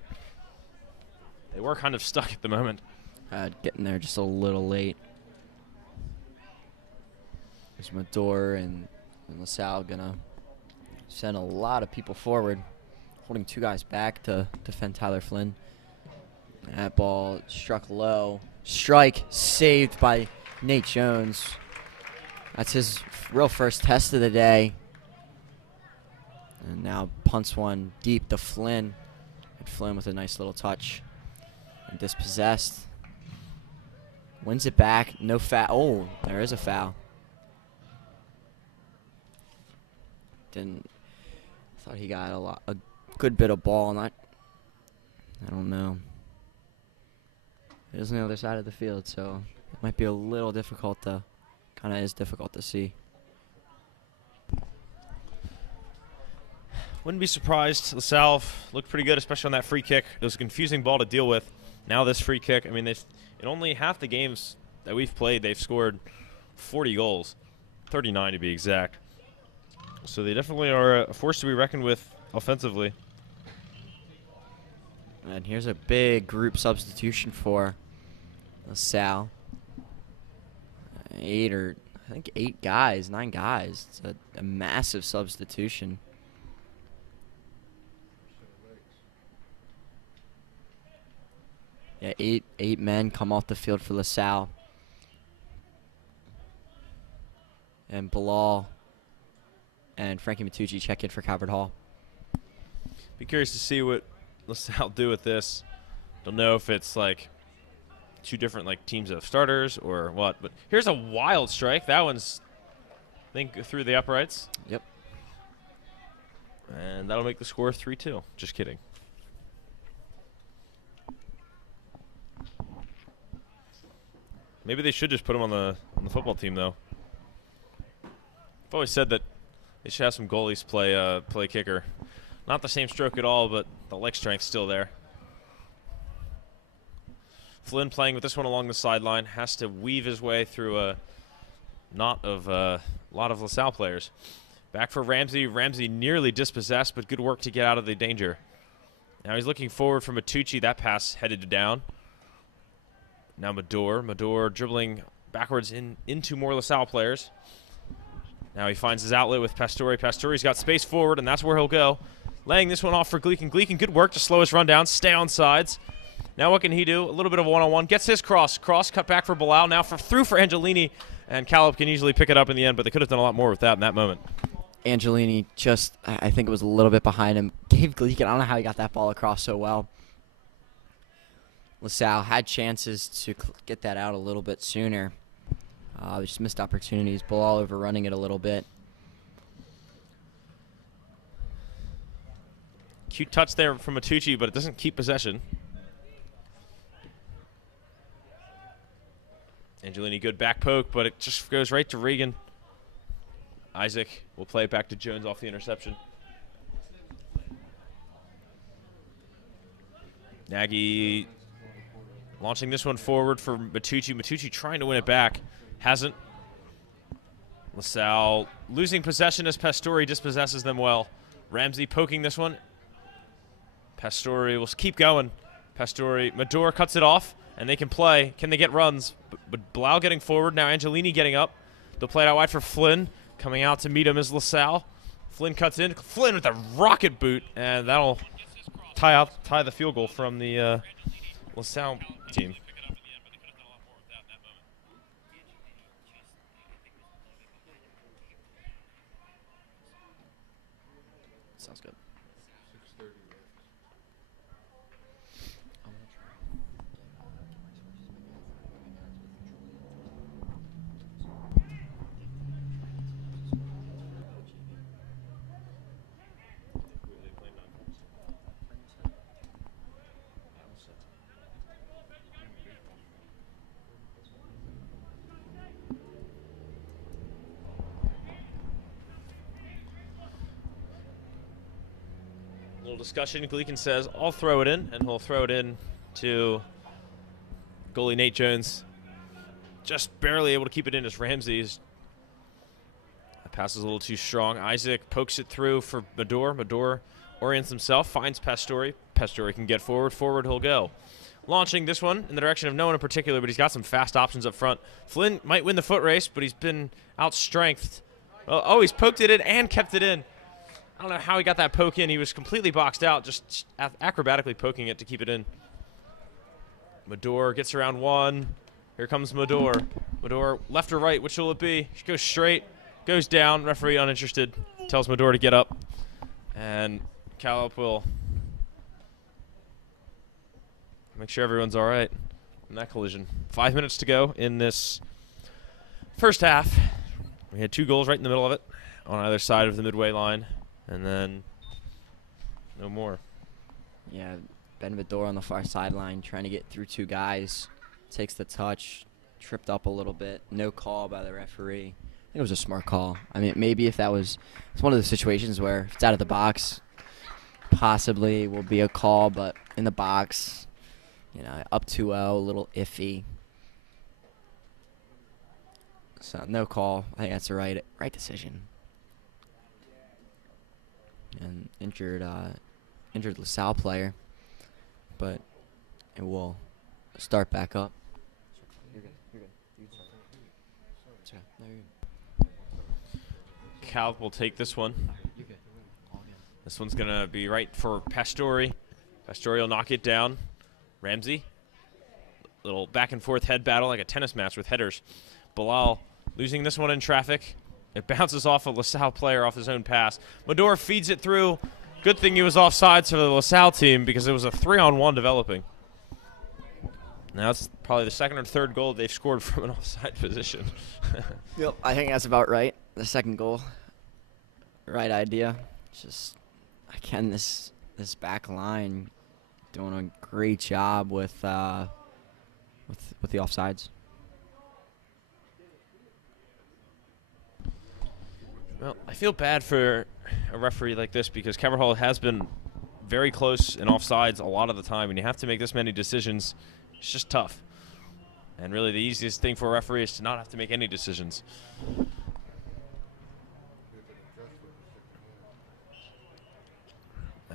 they were kind of stuck at the moment. Getting there just a little late. There's Medor and LaSalle gonna send a lot of people forward, holding 2 guys back to defend Tyler Flynn. That ball struck low. Strike saved by Nate Jones. That's his real first test of the day. And now punts one deep to Flynn. And Flynn with a nice little touch. And dispossessed. Wins it back. No foul. Oh, there is a foul. Thought he got a good bit of ball, and I don't know. It is on the other side of the field, so it might be a little difficult to, kind of is difficult to see. Wouldn't be surprised. LaSalle looked pretty good, especially on that free kick. It was a confusing ball to deal with. Now this free kick, I mean, in only half the games that we've played, they've scored 40 goals, 39 to be exact. So they definitely are a force to be reckoned with offensively. And here's a big group substitution for LaSalle. 9 guys. It's a massive substitution. Yeah, eight men come off the field for LaSalle. And Bilal and Frankie Matucci check in for Cabardal. Be curious to see what LaSalle do with this. Don't know if it's like 2 different teams of starters or what. But here's a wild strike. That one's, I think, through the uprights. Yep. And that'll make the score 3-2. Just kidding. Maybe they should just put him on the football team, though. I've always said that they should have some goalies play kicker. Not the same stroke at all, but the leg strength's still there. Flynn playing with this one along the sideline. Has to weave his way through a lot of LaSalle players. Back for Ramsey. Ramsey nearly dispossessed, but good work to get out of the danger. Now he's looking forward for Matucci. That pass headed down. Now Mador. Mador dribbling backwards into more LaSalle players. Now he finds his outlet with Pastore. Pastore's got space forward, and that's where he'll go. Laying this one off for Gleekin. Gleekin, good work to slow his run down, stay on sides. Now what can he do? A little bit of a one-on-one. Gets his cross. Cross cut back for Bilal. Now through for Angelini. And Caleb can easily pick it up in the end, but they could have done a lot more with that in that moment. Angelini just, I think it was a little bit behind him. Gave Gleekin, I don't know how he got that ball across so well. LaSalle had chances to get that out a little bit sooner. Just missed opportunities. Bilal overrunning it a little bit. Cute touch there from Matucci, but it doesn't keep possession. Angelini, good back poke, but it just goes right to Regan. Isaac will play it back to Jones off the interception. Nagy launching this one forward for Matucci. Matucci trying to win it back. Hasn't. LaSalle losing possession as Pastore dispossesses them well. Ramsey poking this one. Pastore will keep going. Pastore, Mador cuts it off, and they can play. Can they get runs? But Blau getting forward. Now Angelini getting up. They'll play it out wide for Flynn. Coming out to meet him is LaSalle. Flynn cuts in. Flynn with a rocket boot, and that'll tie the field goal from the LaSalle team. Sounds good. Little discussion. Gleekin says, I'll throw it in, and he'll throw it in to goalie Nate Jones. Just barely able to keep it in as Ramsey's. That pass is a little too strong. Isaac pokes it through for Mador. Mador orients himself, finds Pastore. Pastore can get forward. Forward he'll go. Launching this one in the direction of no one in particular, but he's got some fast options up front. Flynn might win the foot race, but he's been out-strengthed. Oh, he's poked it in and kept it in. I don't know how he got that poke in. He was completely boxed out, just acrobatically poking it to keep it in. Mador gets around one. Here comes Mador. Mador, left or right, which will it be? She goes straight, goes down. Referee uninterested. Tells Mador to get up. And Calip will make sure everyone's all right in that collision. 5 minutes to go in this first half. We had 2 goals right in the middle of it on either side of the midway line. And then no more. Yeah, Ben Vidor on the far sideline trying to get through 2 guys. Takes the touch, tripped up a little bit. No call by the referee. I think it was a smart call. I mean, maybe if that was, it's one of the situations where if it's out of the box, possibly will be a call, but in the box, you know, up 2-0, a little iffy. So no call. I think that's the right decision. And injured LaSalle player, but it will start back up. You're good. It's okay. No, you're good. Calip will take this one. This one's going to be right for Pastore. Pastore will knock it down. Ramsey. Little back and forth head battle like a tennis match with headers. Bilal losing this one in traffic. It bounces off a LaSalle player off his own pass. Mador feeds it through. Good thing he was offsides for the LaSalle team because it was a 3-on-1 developing. Now it's probably the second or third goal they've scored from an offside position. Yep, I think that's about right. The second goal, right idea. Just again, this back line doing a great job with the offsides. Well, I feel bad for a referee like this because Cabral has been very close in offsides a lot of the time, and you have to make this many decisions. It's just tough. And really the easiest thing for a referee is to not have to make any decisions.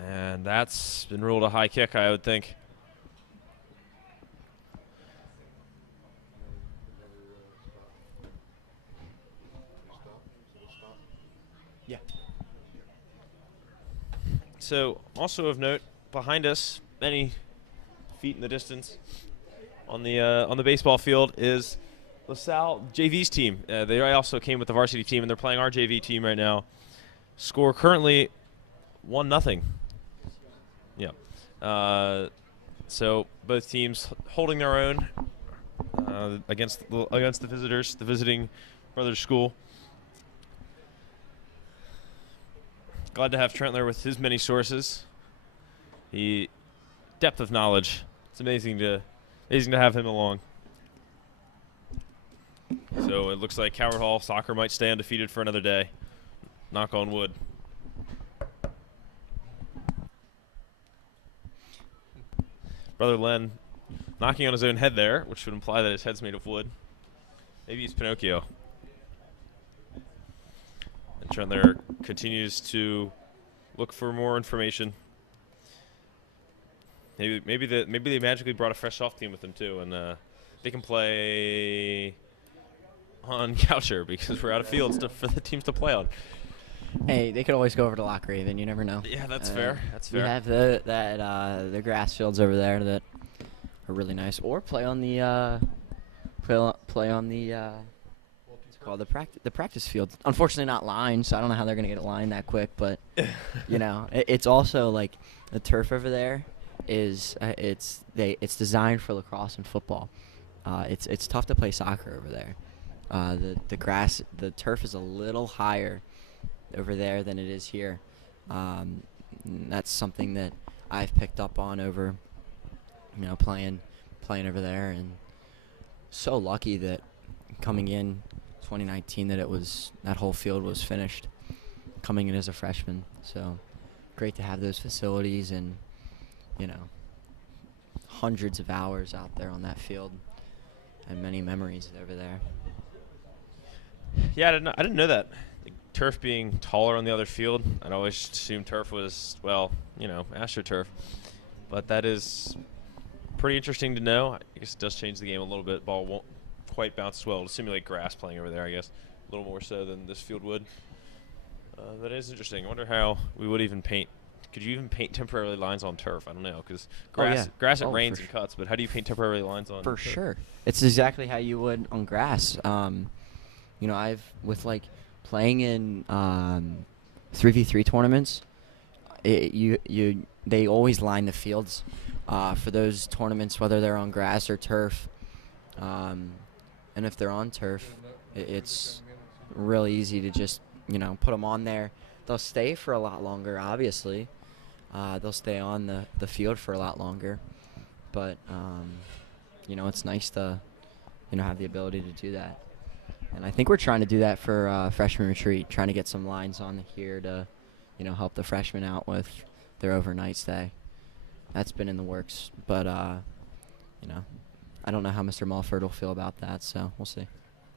And that's been ruled a high kick, I would think. Yeah. So, also of note, behind us, many feet in the distance, on the baseball field is LaSalle JV's team. They also came with the varsity team, and they're playing our JV team right now. Score currently 1-0. Yeah. So both teams holding their own against the visitors, the visiting brothers school. Glad to have Trentler with his many sources. He depth of knowledge. It's amazing to have him along. So it looks like Coward Hall soccer might stay undefeated for another day. Knock on wood. Brother Len knocking on his own head there, which would imply that his head's made of wood. Maybe he's Pinocchio. And Trentler continues to look for more information. Maybe they magically brought a fresh soft team with them too, and they can play on Coucher because we're out of fields for the teams to play on. Hey, they could always go over to Lock Raven. You never know. Yeah, that's fair. That's fair. We have the grass fields over there that are really nice, or play on the what's it called, the practice field. Unfortunately, not lined, so I don't know how they're gonna get it lined that quick. But you know, it's also like the turf over there is it's designed for lacrosse and football. It's tough to play soccer over there. The turf is a little higher over there than it is here. That's something that I've picked up on over, playing over there, and so lucky that coming in 2019 that whole field was finished coming in as a freshman. So great to have those facilities and hundreds of hours out there on that field and many memories over there. Yeah, I didn't know that. The turf being taller on the other field, I'd always assumed turf was, AstroTurf. But that is pretty interesting to know. I guess it does change the game a little bit. Ball won't quite bounce as well to simulate grass playing over there, I guess. A little more so than this field would. That is interesting. I wonder how we would even paint. Could you even paint temporary lines on turf? I don't know, because grass it rains and cuts, but how do you paint temporary lines on For turf? sure. It's exactly how you would on grass. Playing in 3v3 tournaments, they always line the fields for those tournaments, whether they're on grass or turf. And if they're on turf, it's really easy to just put them on there. They'll stay for a lot longer, obviously. They'll stay on the field for a lot longer. But it's nice to have the ability to do that. And I think we're trying to do that for freshman retreat, trying to get some lines on here to, help the freshmen out with their overnight stay. That's been in the works, but I don't know how Mr. Mulford will feel about that, so we'll see.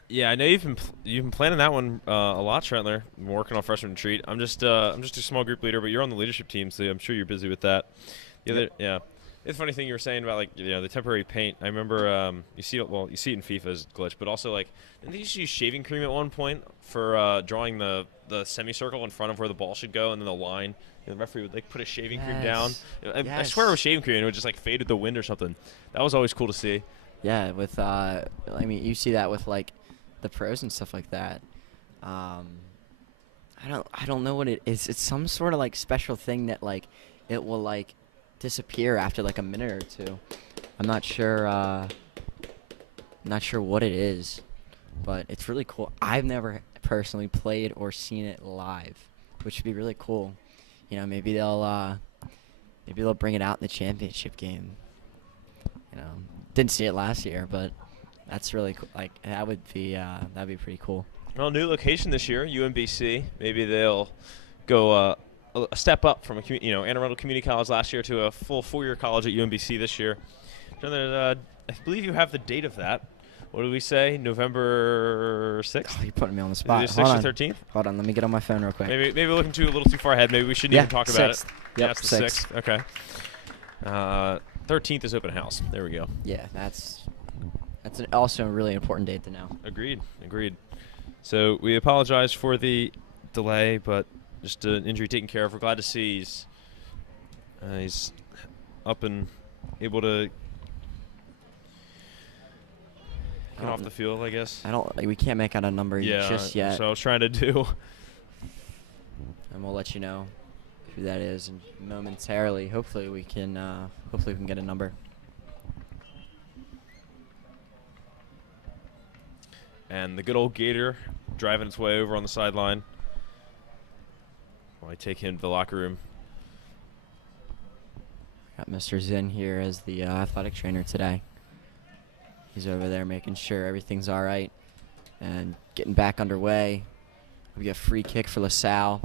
Yeah, I know you've been planning that one a lot, Trentler. I'm working on freshman retreat. I'm just a small group leader, but you're on the leadership team, so I'm sure you're busy with that. It's a funny thing you were saying about the temporary paint. I remember you see it in FIFA's glitch, but also didn't they used to use shaving cream at one point for drawing the semicircle in front of where the ball should go, and then the line. The referee would put a shaving cream down. I swear it was shaving cream, and it would just fade with the wind or something. That was always cool to see. Yeah, with you see that with the pros and stuff like that. I don't know what it is. It's some sort of special thing that it will disappear after a minute or two. I'm not sure what it is, but it's really cool. I've never personally played or seen it live, which would be really cool. Maybe they'll bring it out in the championship game. Didn't see it last year, but that's really cool. That'd be pretty cool. Well, new location this year, UMBC. Maybe they'll go a step up from Anne Arundel Community College last year to a full 4-year college at UMBC this year. I believe you have the date of that. what did we say? November 6th? Oh, you're putting me on the spot. Is it 6th or 13th? Hold on, let me get on my phone real quick. Maybe we're looking a little too far ahead. Maybe we shouldn't even talk about 6th. it. Yep, Yeah, it's the 6th. 6th. Okay. 13th is open house. There we go. Yeah, that's also a really important date to know. Agreed. So we apologize for the delay, but just an injury taken care of. We're glad to see he's up and able to get off the field, I guess. We can't make out a number just yet. So I was trying to do. And we'll let you know who that is momentarily. Hopefully we can get a number. And the good old Gator driving its way over on the sideline. While I take him to the locker room. Got Mr. Zinn here as the athletic trainer today. He's over there making sure everything's all right and getting back underway. We get a free kick for LaSalle.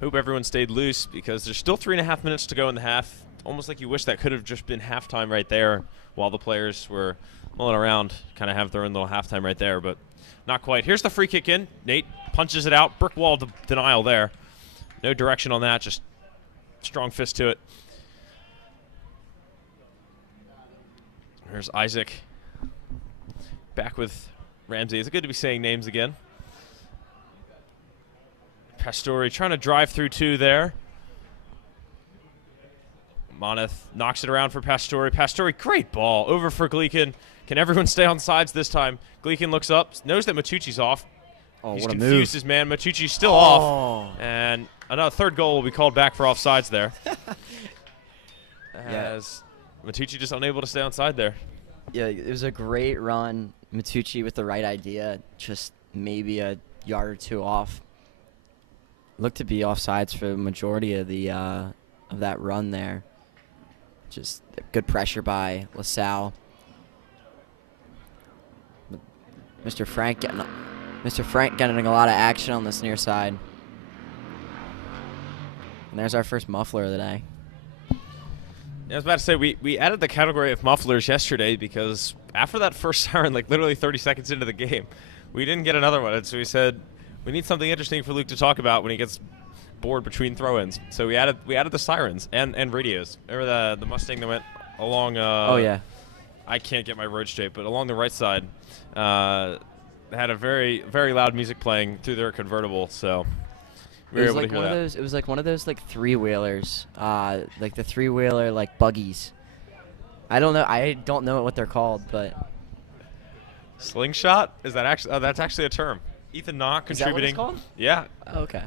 Hope everyone stayed loose because there's still 3.5 minutes to go in the half. Almost like you wish that could have just been halftime right there while the players were mulling around, kind of have their own little halftime right there, but not quite. Here's the free kick in. Nate punches it out. Brick wall denial there. No direction on that, just strong fist to it. There's Isaac back with Ramsey. It's good to be saying names again. Pastore trying to drive through two there. Moneth knocks it around for Pastore. Pastore, great ball. Over for Gleekin. Can everyone stay on sides this time? Gleekin looks up, knows that Matucci's off. Oh, He's what a confused move. his man. Matucci's still off. And another third goal will be called back for offsides there. As Matucci just unable to stay on side there. Yeah, it was a great run. Matucci with the right idea, just maybe a yard or two off. Looked to be offsides for the majority of the of that run there. Just good pressure by LaSalle. Mr. Frank getting a lot of action on this near side. And there's our first muffler of the day. I was about to say, we added the category of mufflers yesterday because after that first siren, like literally 30 seconds into the game, we didn't get another one. And so we said, we need something interesting for Luke to talk about when he gets bored between throw-ins. So we added the sirens and radios. Remember the Mustang that went along Oh, yeah. I can't get my road straight, but along the right side, had a very, very loud music playing through their convertible, so we were able to hear that. It was like one of those like three-wheelers, like the three-wheeler like buggies. I don't know what they're called, but Slingshot? Is that actually? Oh, that's actually a term. Ethan Knock contributing. Is that what it's called? Yeah. Oh, okay.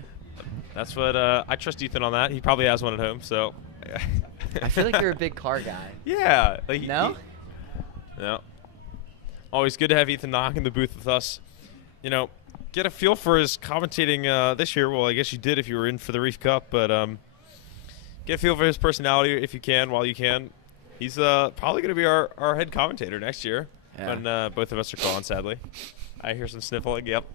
That's what I trust Ethan on that. He probably has one at home, so. I feel like you're a big car guy. Yeah. Like No? No. Always good to have Ethan Knock in the booth with us. You know, get a feel for his commentating this year. Well, I guess you did if you were in for the Reef Cup, but get a feel for his personality if you can, while you can. He's probably going to be our head commentator next year when both of us are gone, sadly. I hear some sniffling. Yep.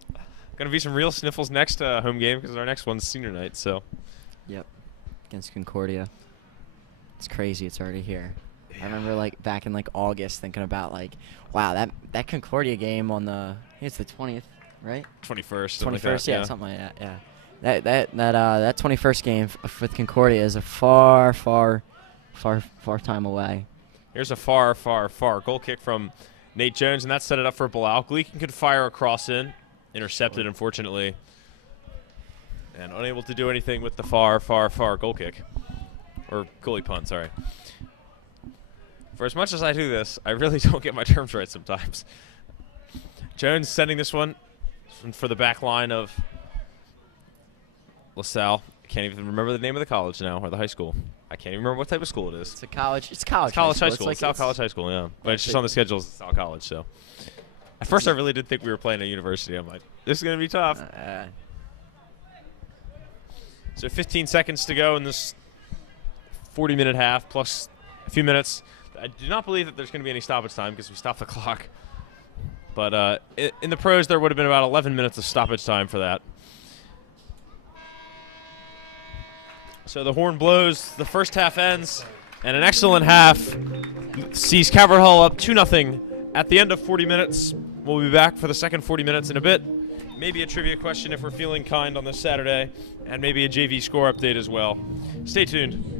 Going to be some real sniffles next home game because our next one's senior night. So. Yep. Against Concordia. It's crazy. It's already here. Yeah. I remember like back in like August thinking about like, wow, that Concordia game on the I think it's the 20th, right? 21st. 21st, yeah, something like that. Yeah. That 21st game with Concordia is a far time away. Here's a far goal kick from Nate Jones, and that set it up for Bilal. Gleekin could fire a cross in, intercepted unfortunately, and unable to do anything with the far goal kick, or goalie punt. Sorry. For as much as I do this, I really don't get my terms right sometimes. Jones sending this one for the back line of LaSalle. I can't even remember the name of the college now, or the high school. I can't even remember what type of school it is. It's college High school. It's like LaSalle College High School, yeah. But it's just on the schedule as LaSalle College, so. At first, I really did think we were playing a university. I'm like, this is going to be tough. So 15 seconds to go in this 40-minute half, plus a few minutes. I do not believe that there's going to be any stoppage time because we stopped the clock. But in the pros, there would have been about 11 minutes of stoppage time for that. So the horn blows, the first half ends, and an excellent half sees Calvert Hall up 2-0 at the end of 40 minutes, we'll be back for the second 40 minutes in a bit. Maybe a trivia question if we're feeling kind on this Saturday, and maybe a JV score update as well. Stay tuned.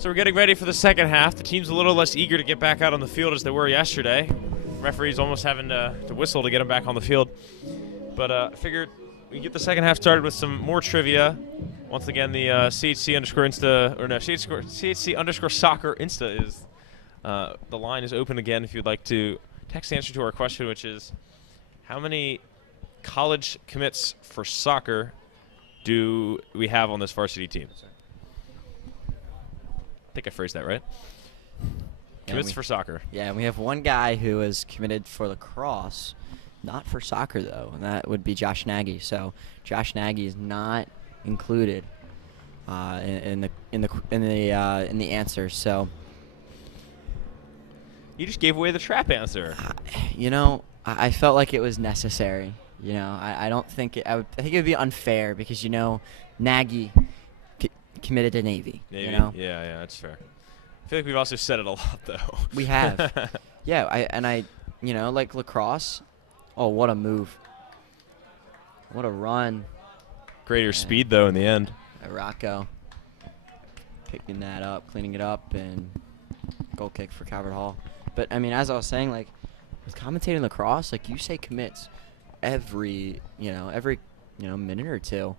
So we're getting ready for the second half. The team's a little less eager to get back out on the field as they were yesterday. Referees almost having to whistle to get them back on the field. But I figured we can get the second half started with some more trivia. Once again, the CHC underscore Insta, or no, CHC underscore soccer Insta is, the line is open again if you'd like to text the answer to our question, which is, how many college commits for soccer do we have on this varsity team? I think I phrased that right. Commits for soccer. Yeah, and we have one guy who is committed for lacrosse, not for soccer though, and that would be Josh Nagy. So Josh Nagy is not included in the answer. So you just gave away the trap answer. I felt like it was necessary. I don't think I think it would be unfair because Nagy committed to Navy. Yeah, that's fair. I feel like we've also said it a lot though. We have. Yeah, I like lacrosse. Oh, what a move! What a run! Greater speed though in the end. Rocco picking that up, cleaning it up, and goal kick for Calvert Hall. But I mean, as I was saying, like with commentating lacrosse, like you say commits every minute or two.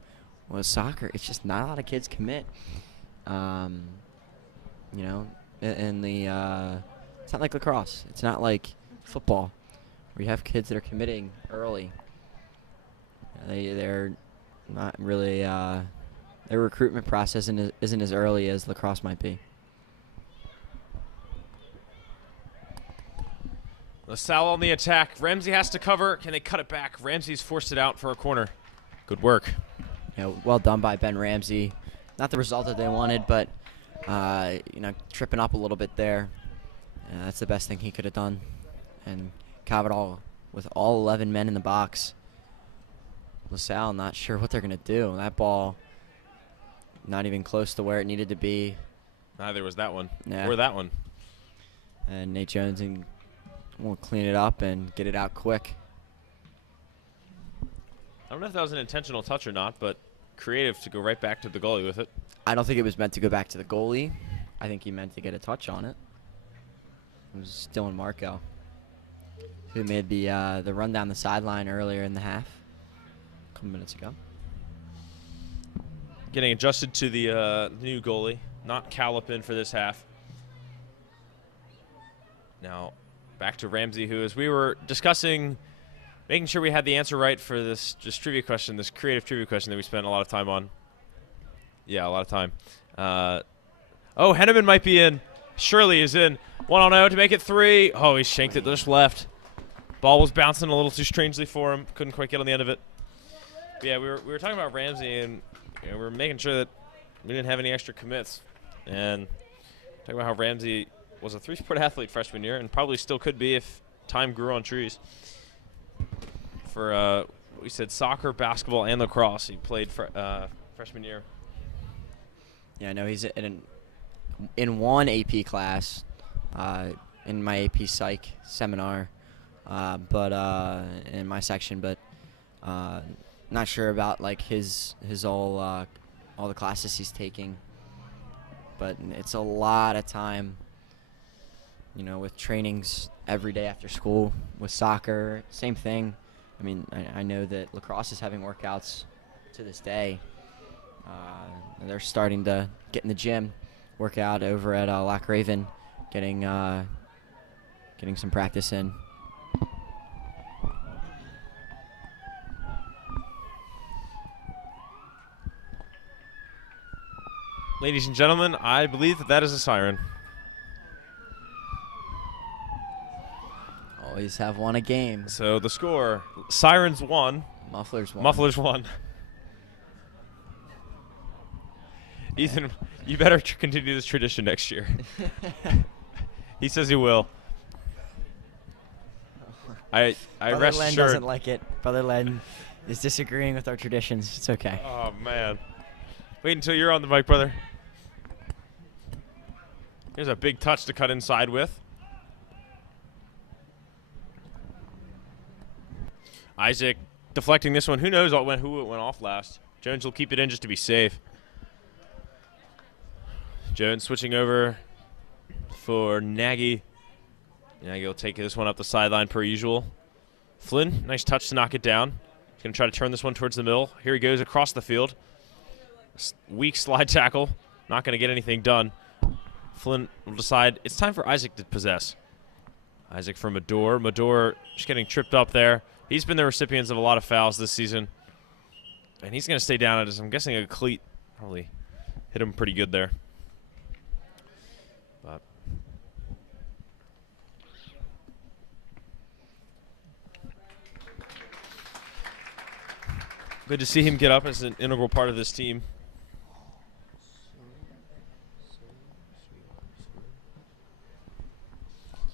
With soccer, it's just not a lot of kids commit. And it's not like lacrosse. It's not like football, where you have kids that are committing early. They're not really. Their recruitment process isn't as early as lacrosse might be. LaSalle on the attack. Ramsey has to cover. Can they cut it back? Ramsey's forced it out for a corner. Good work. Well done by Ben Ramsey. Not the result that they wanted, but tripping up a little bit there. That's the best thing he could have done. And Calvert Hall with all 11 men in the box. LaSalle not sure what they're going to do. That ball not even close to where it needed to be. Neither was that one. Yeah. Or that one. And Nate Jones will clean it up and get it out quick. I don't know if that was an intentional touch or not, but creative to go right back to the goalie with it. I don't think it was meant to go back to the goalie. I think he meant to get a touch on it. It was Dylan Marco, who made the run down the sideline earlier in the half, a couple minutes ago. Getting adjusted to the new goalie, not Callipin for this half. Now, back to Ramsey, who, as we were discussing, making sure we had the answer right for this just trivia question, this creative trivia question that we spent a lot of time on. Yeah, a lot of time. Henneman might be in. Shirley is in. 1-0 to make it 3. Oh, he shanked it just left. Ball was bouncing a little too strangely for him. Couldn't quite get on the end of it. But yeah, we were talking about Ramsey, and we were making sure that we didn't have any extra commits. And talking about how Ramsey was a three-sport athlete freshman year and probably still could be if time grew on trees. For we said soccer, basketball, and lacrosse. He played freshman year. Yeah, I know he's in one AP class, in my AP Psych seminar, but in my section, but not sure about like his all the classes he's taking. But it's a lot of time, with trainings every day after school. With soccer, same thing. I mean, I know that lacrosse is having workouts to this day. They're starting to get in the gym, work out over at Lock Raven, getting some practice in. Ladies and gentlemen, I believe that is a siren. Always have won a game. So the score, Sirens 1. Mufflers 1. Mufflers 1. Ethan, you better continue this tradition next year. He says he will. I Brother rest Len assured. doesn't like it. Brother Len is disagreeing with our traditions. It's okay. Oh, man. Wait until you're on the mic, brother. Here's a big touch to cut inside with. Isaac deflecting this one. Who knows who it went off last. Jones will keep it in just to be safe. Jones switching over for Nagy. Nagy will take this one up the sideline per usual. Flynn, nice touch to knock it down. He's going to try to turn this one towards the middle. Here he goes across the field. Weak slide tackle. Not going to get anything done. Flynn will decide it's time for Isaac to possess. Isaac from Mador. Mador just getting tripped up there. He's been the recipient of a lot of fouls this season. And he's going to stay down at, I'm guessing, a cleat. Probably hit him pretty good there. But good to see him get up as an integral part of this team.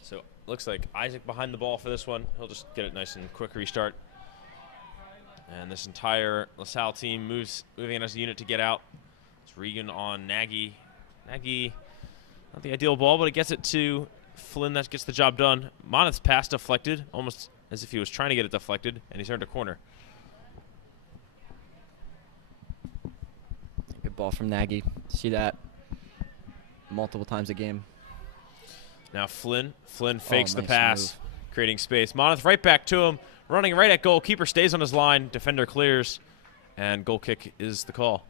So looks like Isaac behind the ball for this one. He'll just get it nice and quick restart. And this entire LaSalle team moving in as a unit to get out. It's Regan on Nagy. Nagy, not the ideal ball, but it gets it to Flynn. That gets the job done. Moneth's pass deflected, almost as if he was trying to get it deflected, and he's earned a corner. Good ball from Nagy. See that multiple times a game. Now Flynn fakes the nice pass, move. creating space. Moneth right back to him, running right at goal. Keeper stays on his line. Defender clears, and goal kick is the call.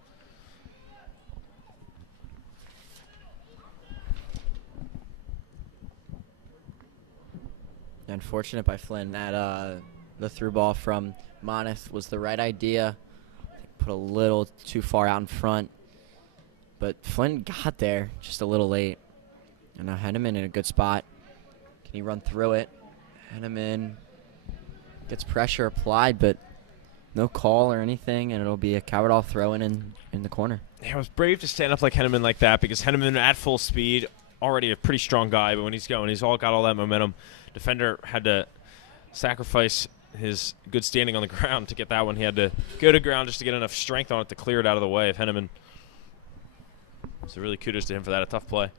Unfortunate by Flynn that the through ball from Moneth was the right idea. Put a little too far out in front, but Flynn got there just a little late. And now Henneman in a good spot. Can he run through it? Henneman gets pressure applied, but no call or anything, and it'll be a Cowardall throw-in in the corner. Yeah, it was brave to stand up like Henneman like that because Henneman at full speed, already a pretty strong guy, but when he's going, he's got all that momentum. Defender had to sacrifice his good standing on the ground to get that one. He had to go to ground just to get enough strength on it to clear it out of the way of Henneman. So really kudos to him for that, a tough play.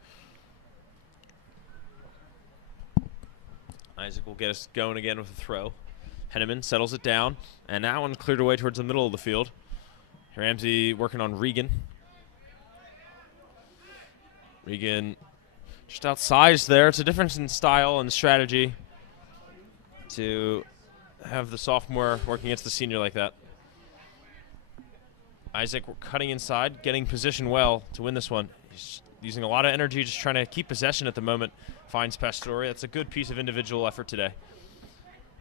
Isaac will get us going again with a throw. Henneman settles it down, and that one cleared away towards the middle of the field. Ramsey working on Regan. Regan just outsized there. It's a difference in style and strategy to have the sophomore working against the senior like that. Isaac cutting inside, getting position well to win this one. He's using a lot of energy, just trying to keep possession at the moment. Finds Pastore. That's a good piece of individual effort today.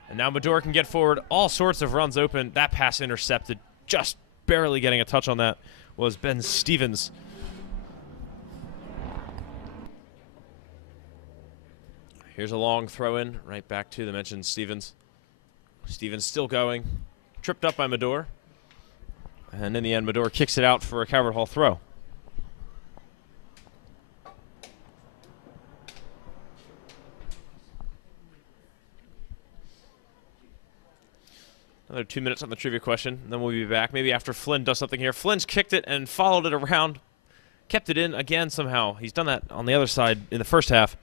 And now Mador can get forward. All sorts of runs open. That pass intercepted. Just barely getting a touch on that was Ben Stevens. Here's a long throw in right back to the mentioned Stevens. Stevens still going. Tripped up by Mador. And in the end, Mador kicks it out for a Coward-Hall throw. Another 2 minutes on the trivia question, and then we'll be back. Maybe after Flynn does something here. Flynn's kicked it and followed it around. Kept it in again somehow. He's done that on the other side in the first half.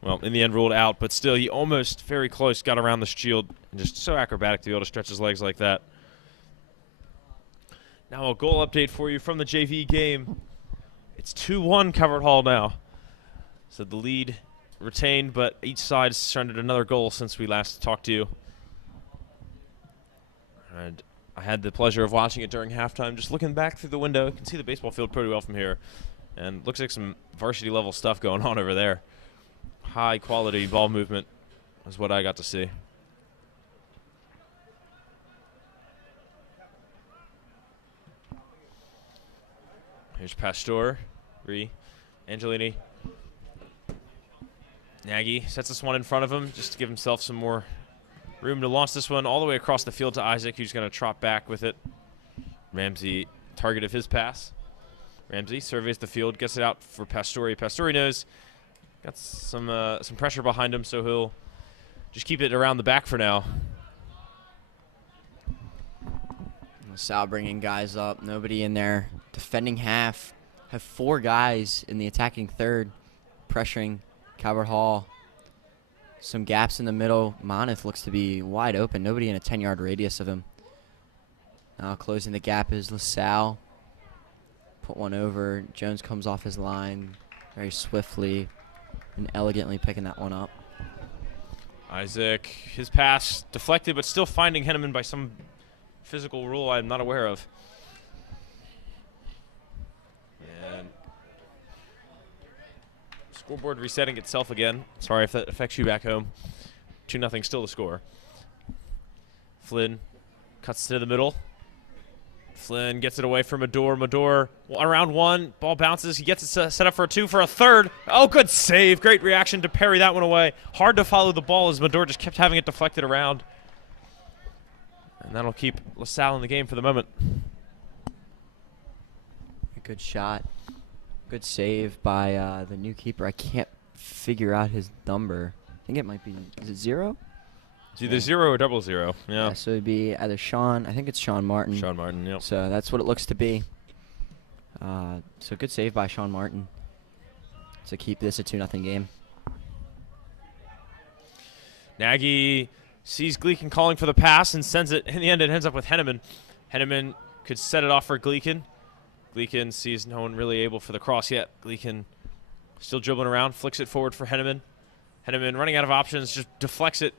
Well, in the end, ruled out, but still, he almost very close got around the shield. And just so acrobatic to be able to stretch his legs like that. Now a goal update for you from the JV game. It's 2-1 Coward-Hall now. So the lead retained, but each side has surrendered another goal since we last talked to you. And I had the pleasure of watching it during halftime. Just looking back through the window, you can see the baseball field pretty well from here. And looks like some varsity level stuff going on over there. High quality ball movement is what I got to see. Here's Pastore, Angelini. Nagy sets this one in front of him just to give himself some more room to launch this one all the way across the field to Isaac, who's going to trot back with it. Ramsey, target of his pass. Ramsey surveys the field, gets it out for Pastore. Pastore knows got some pressure behind him, so he'll just keep it around the back for now. LaSalle bringing guys up. Nobody in there. Defending half. Have 4 guys in the attacking third pressuring Coward-Hall. Some gaps in the middle. Moneth looks to be wide open. Nobody in a 10-yard radius of him. Now closing the gap is LaSalle. put one over. Jones comes off his line very swiftly and elegantly picking that one up. Isaac, his pass deflected, but still finding Henneman by some physical rule I'm not aware of. And scoreboard resetting itself again. Sorry if that affects you back home. 2-0 still the score. Flynn cuts to the middle. Flynn gets it away from Mador. Mador around one. Ball bounces. He gets it set up for a 2 for a 3rd. Oh, good save. Great reaction to parry that one away. Hard to follow the ball as Mador just kept having it deflected around. And that'll keep LaSalle in the game for the moment. A good shot. Good save by the new keeper. I can't figure out his number. I think it might be, is it 0? It's either 0 or 00. Yeah. So it'd be either Sean, I think it's Sean Martin. Sean Martin, yep. So that's what it looks to be. So good save by Sean Martin to keep this a 2-0 game. Nagy sees Gleekin calling for the pass and sends it. In the end, it ends up with Henneman. Henneman could set it off for Gleekin. Gleekin sees no one really able for the cross yet. Gleekin still dribbling around, flicks it forward for Henneman. Henneman running out of options, just deflects it.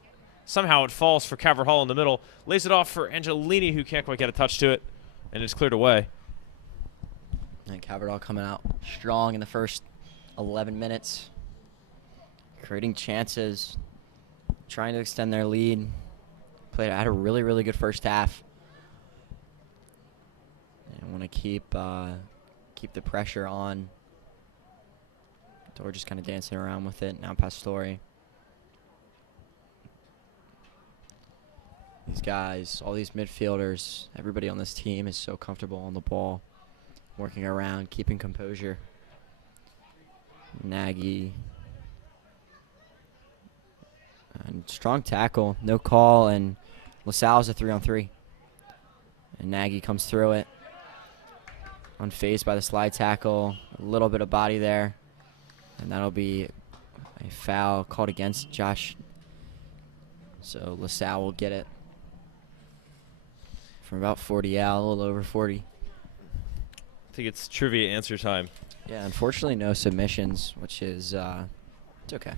Somehow it falls for Caverhall in the middle. Lays it off for Angelini, who can't quite get a touch to it. And it's cleared away. And Caverhall coming out strong in the first 11 minutes. Creating chances. Trying to extend their lead. Had a really, really good first half. And want to keep the pressure on. We're just kind of dancing around with it. Now Pastore. These guys, all these midfielders, everybody on this team is so comfortable on the ball, working around, keeping composure. Nagy. And strong tackle, no call, and LaSalle's a 3-on-3. And Nagy comes through it. Unfazed by the slide tackle, a little bit of body there. And that'll be a foul called against Josh. So LaSalle will get it. From about 40 out, a little over 40. I think it's trivia answer time. Yeah, unfortunately no submissions, which is it's okay.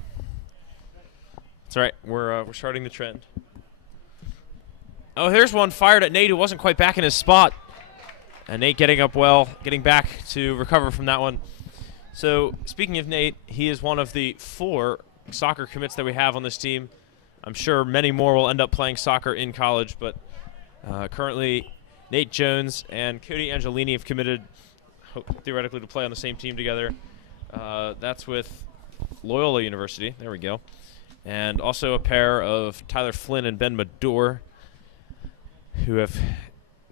That's all right. We're starting the trend. Oh, here's one fired at Nate, who wasn't quite back in his spot. And Nate getting up well, getting back to recover from that one. So speaking of Nate, he is one of the 4 soccer commits that we have on this team. I'm sure many more will end up playing soccer in college, but currently Nate Jones and Cody Angelini have committed theoretically to play on the same team together. That's with Loyola University. There we go. And also a pair of Tyler Flynn and Ben Mador, who have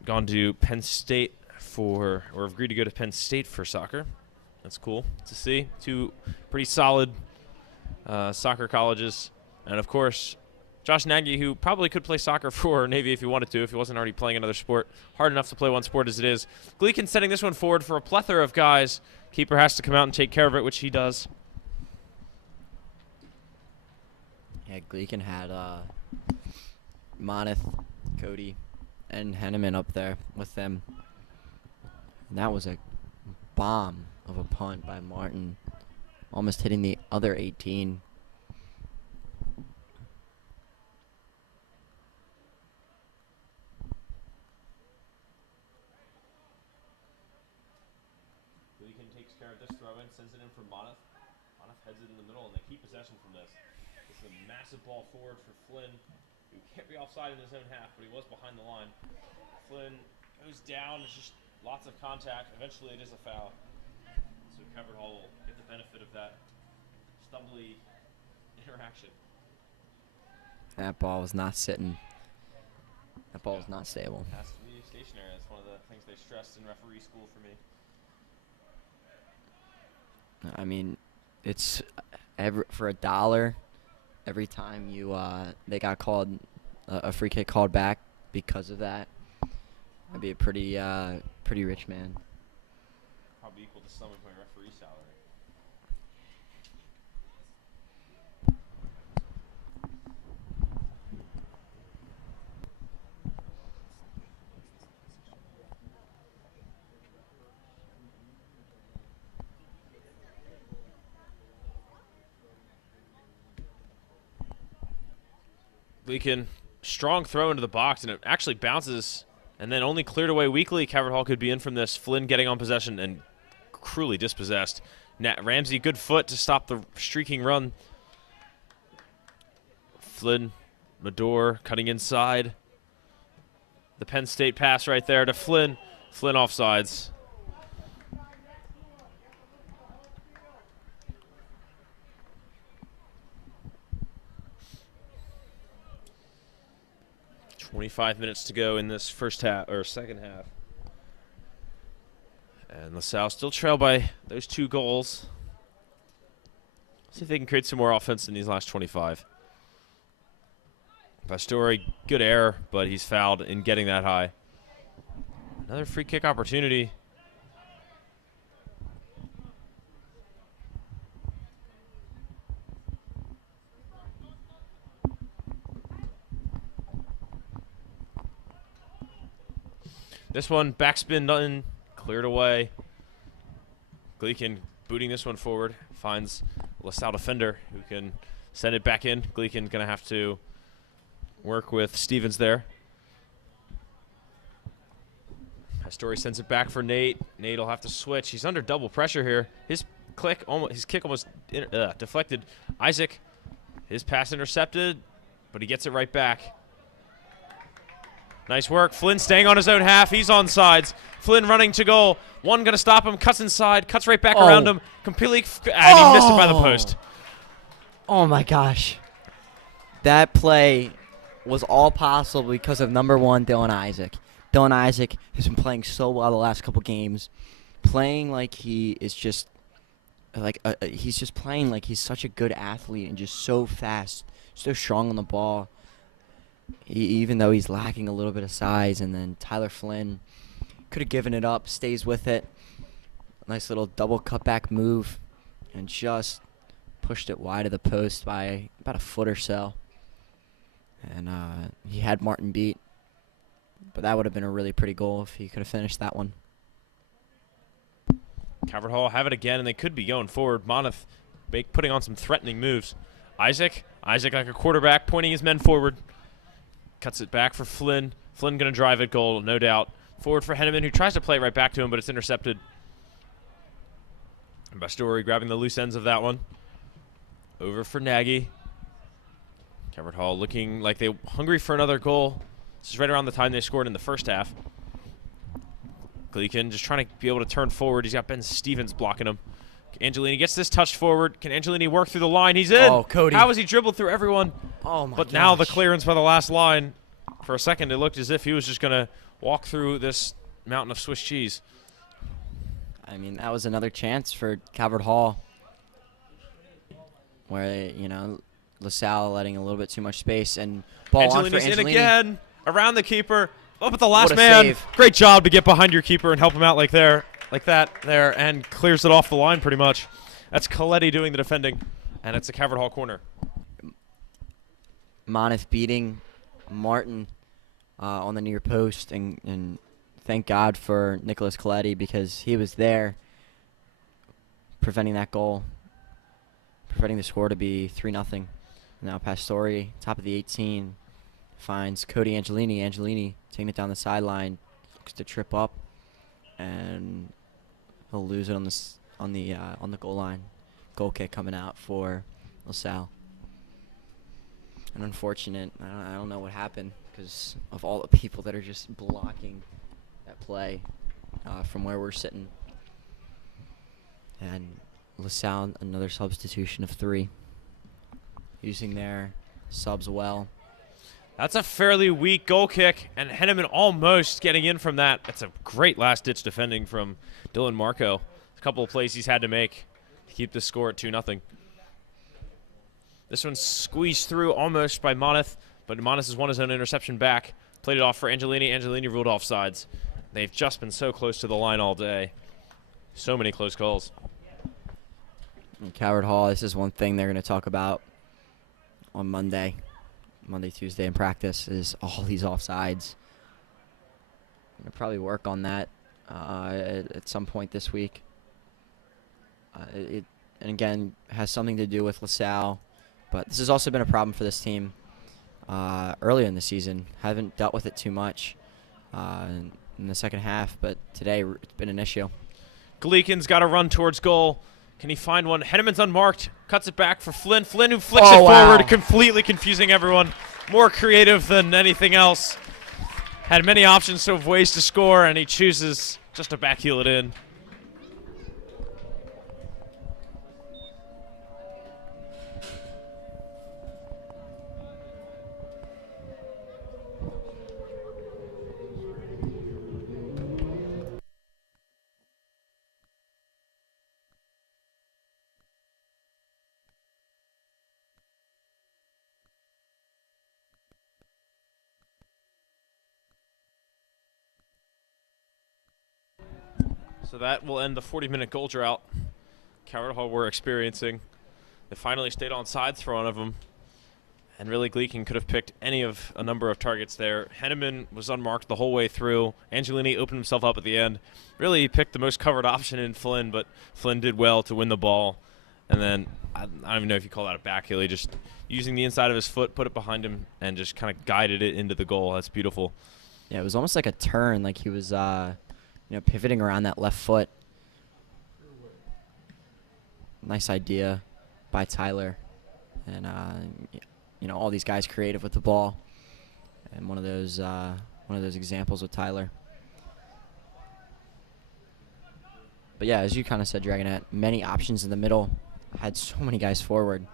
gone to Penn State or agreed to go to Penn State for soccer. That's cool to see. 2 pretty solid soccer colleges. And, of course, Josh Nagy, who probably could play soccer for Navy if he wanted to, if he wasn't already playing another sport. Hard enough to play one sport as it is. Gleekin setting this one forward for a plethora of guys. Keeper has to come out and take care of it, which he does. Yeah, Gleekin had Moneth, Cody, and Henneman up there with them. And that was a bomb of a punt by Martin, almost hitting the other 18. Gleekin takes care of this throw-in, sends it in for Moneth. Moneth heads it in the middle, and they keep possession from this. This is a massive ball forward for Flynn, who can't be offside in his own half, but he was behind the line. Flynn goes down. It's just lots of contact. Eventually, it is a foul. So Caverhall will get the benefit of that stumbly interaction. That ball was not sitting. That ball was not stable. It has to be stationary. That's one of the things they stressed in referee school for me. I mean, it's for $1 every time they got called a free kick called back because of that. I'd be a pretty rich man. Probably equal to some of my referee salary. Gleekin, strong throw into the box, and it actually bounces and then only cleared away weakly. Calvert Hall could be in from this. Flynn getting on possession and cruelly dispossessed. Ramsey, good foot to stop the streaking run. Flynn, Medor cutting inside. The Penn State pass right there to Flynn. Flynn offsides. .25 minutes to go in this first half or second half. And LaSalle still trail by those 2 goals. See if they can create some more offense in these last 25. Pastore, good error, but he's fouled in getting that high. Another free kick opportunity. This one, backspin done, cleared away. Gleekin booting this one forward, finds LaSalle defender who can send it back in. Gleekin gonna have to work with Stevens there. Pastore sends it back for Nate. Nate will have to switch. He's under double pressure here. His kick almost deflected. Isaac, his pass intercepted, but he gets it right back. Nice work. Flynn staying on his own half. He's on sides. Flynn running to goal. One going to stop him. Cuts inside. Cuts right back around him. Completely. And he missed it by the post. Oh, my gosh. That play was all possible because of number 1, Dylan Isaac. Dylan Isaac has been playing so well the last couple games. Playing like he is just he's just playing like he's such a good athlete and just so fast, so strong on the ball. Even though he's lacking a little bit of size, and then Tyler Flynn could have given it up, stays with it. Nice little double cutback move, and just pushed it wide of the post by about a foot or so. And he had Martin beat, but that would have been a really pretty goal if he could have finished that one. Calvert Hall have it again, and they could be going forward. Monmouth putting on some threatening moves. Isaac like a quarterback, pointing his men forward. Cuts it back for Flynn. Flynn going to drive it, goal, no doubt. Forward for Henneman, who tries to play it right back to him, but it's intercepted. Pastore grabbing the loose ends of that one. Over for Nagy. Calvert Hall looking like they're hungry for another goal. This is right around the time they scored in the first half. Gleekin just trying to be able to turn forward. He's got Ben Stevens blocking him. Angelini gets this touch forward. Can Angelini work through the line? He's in. Oh, Cody. How has he dribbled through everyone? Oh, my But gosh. now the clearance by the last line. For a second, it looked as if he was just going to walk through this mountain of Swiss cheese. I mean, that was another chance for Calvert Hall where, LaSalle letting a little bit too much space. And ball on for Angelini's in Angelini. again. Around the keeper. Up at the last What a man. save. Great job to get behind your keeper and help him out like that there, and clears it off the line pretty much. That's Coletti doing the defending, and it's a Calvert Hall corner. Monmouth beating Martin on the near post, and thank God for Nicholas Coletti because he was there preventing that goal, preventing the score to be 3-0. Now Pastore, top of the 18, finds Cody Angelini. Angelini taking it down the sideline, looks to trip up, and he'll lose it on the goal line. Goal kick coming out for LaSalle. An unfortunate. I don't know what happened because of all the people that are just blocking that play from where we're sitting. And LaSalle, another substitution of 3, using their subs well. That's a fairly weak goal kick, and Henneman almost getting in from that. That's a great last-ditch defending from Dylan Marco. A couple of plays he's had to make to keep the score at 2-0. This one's squeezed through almost by Monmouth, but Monmouth has won his own interception back. Played it off for Angelini. Angelini ruled offsides. They've just been so close to the line all day. So many close calls. And Calvert Hall, this is one thing they're going to talk about on Monday, Tuesday in practice, is all these offsides. I'm going to probably work on that at some point this week. It and again, has something to do with LaSalle, but this has also been a problem for this team. earlier in the season. Haven't dealt with it too much in the second half, but today it's been an issue. Gleekin's got to run towards goal. Can he find one? Henneman's unmarked. Cuts it back for Flynn. Flynn who flicks it forward, completely confusing everyone. More creative than anything else. Had many options of ways to score, and he chooses just to backheel it in. So that will end the 40-minute goal drought Coward Hall were experiencing. They finally stayed on sides for one of them. And really, Gleekin could have picked any of a number of targets there. Henneman was unmarked the whole way through. Angelini opened himself up at the end. Really, he picked the most covered option in Flynn, but Flynn did well to win the ball. And then, I don't even know if you call that a backheel. He just, using the inside of his foot, put it behind him, and just kind of guided it into the goal. That's beautiful. Yeah, it was almost like a turn, like he was pivoting around that left foot. Nice idea by Tyler. And, all these guys creative with the ball. And one of those examples with Tyler. But yeah, as you kind of said, Dragonette, many options in the middle. Had so many guys forward.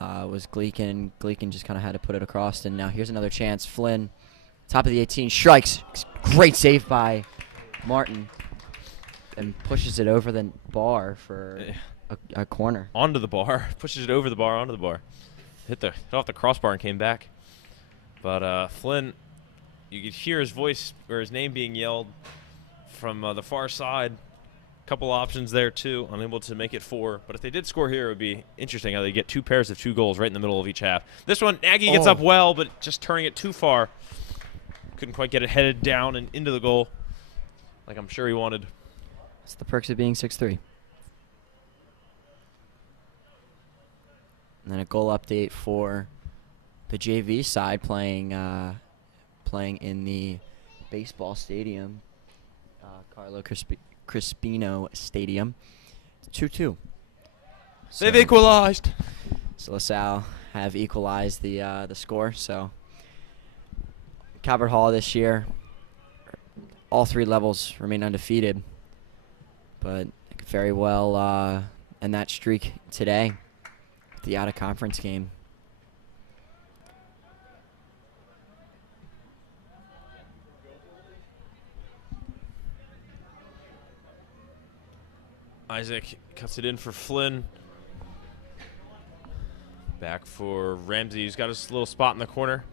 Was Gleekin. Gleekin just kind of had to put it across. And now here's another chance. Flynn, top of the 18, strikes. Great save by Martin. And pushes it over the bar for a corner. Onto the bar. Pushes it over the bar, onto the bar. Hit off the crossbar and came back. But Flynn, you could hear his voice or his name being yelled from the far side. Couple options there too, unable to make it 4. But if they did score here, it would be interesting how they get 2 pairs of 2 goals right in the middle of each half. This one, Nagy gets up well, but just turning it too far. Couldn't quite get it headed down and into the goal like I'm sure he wanted. That's the perks of being 6'3". And then a goal update for the JV side playing in the baseball stadium, Carlo Crispino Stadium. 2-2. They've equalized. So LaSalle have equalized the score. So Calvert Hall this year, all 3 levels remain undefeated, but very well end that streak today. The out-of-conference game. Isaac cuts it in for Flynn. Back for Ramsey, who's got his little spot in the corner.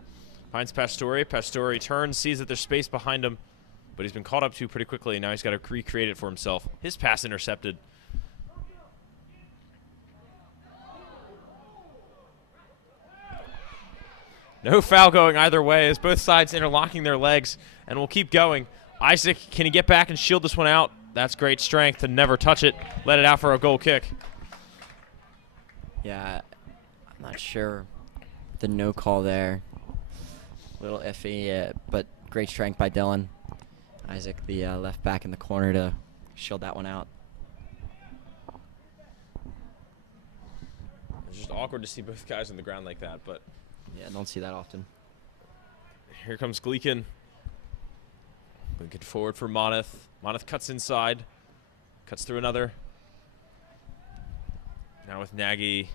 Finds Pastore. Pastore turns, sees that there's space behind him, but he's been caught up to pretty quickly. Now he's got to recreate it for himself. His pass intercepted. No foul going either way as both sides interlocking their legs, and we'll keep going. Isaac, can he get back and shield this one out? That's great strength to never touch it. Let it out for a goal kick. Yeah, I'm not sure. The no call there. A little iffy, but great strength by Dylan. Isaac, the left back in the corner, to shield that one out. It's just awkward to see both guys on the ground like that, but yeah, don't see that often. Here comes Gleekin. Gleekin forward for Moneth. Moneth cuts inside. Cuts through another. Now with Nagy.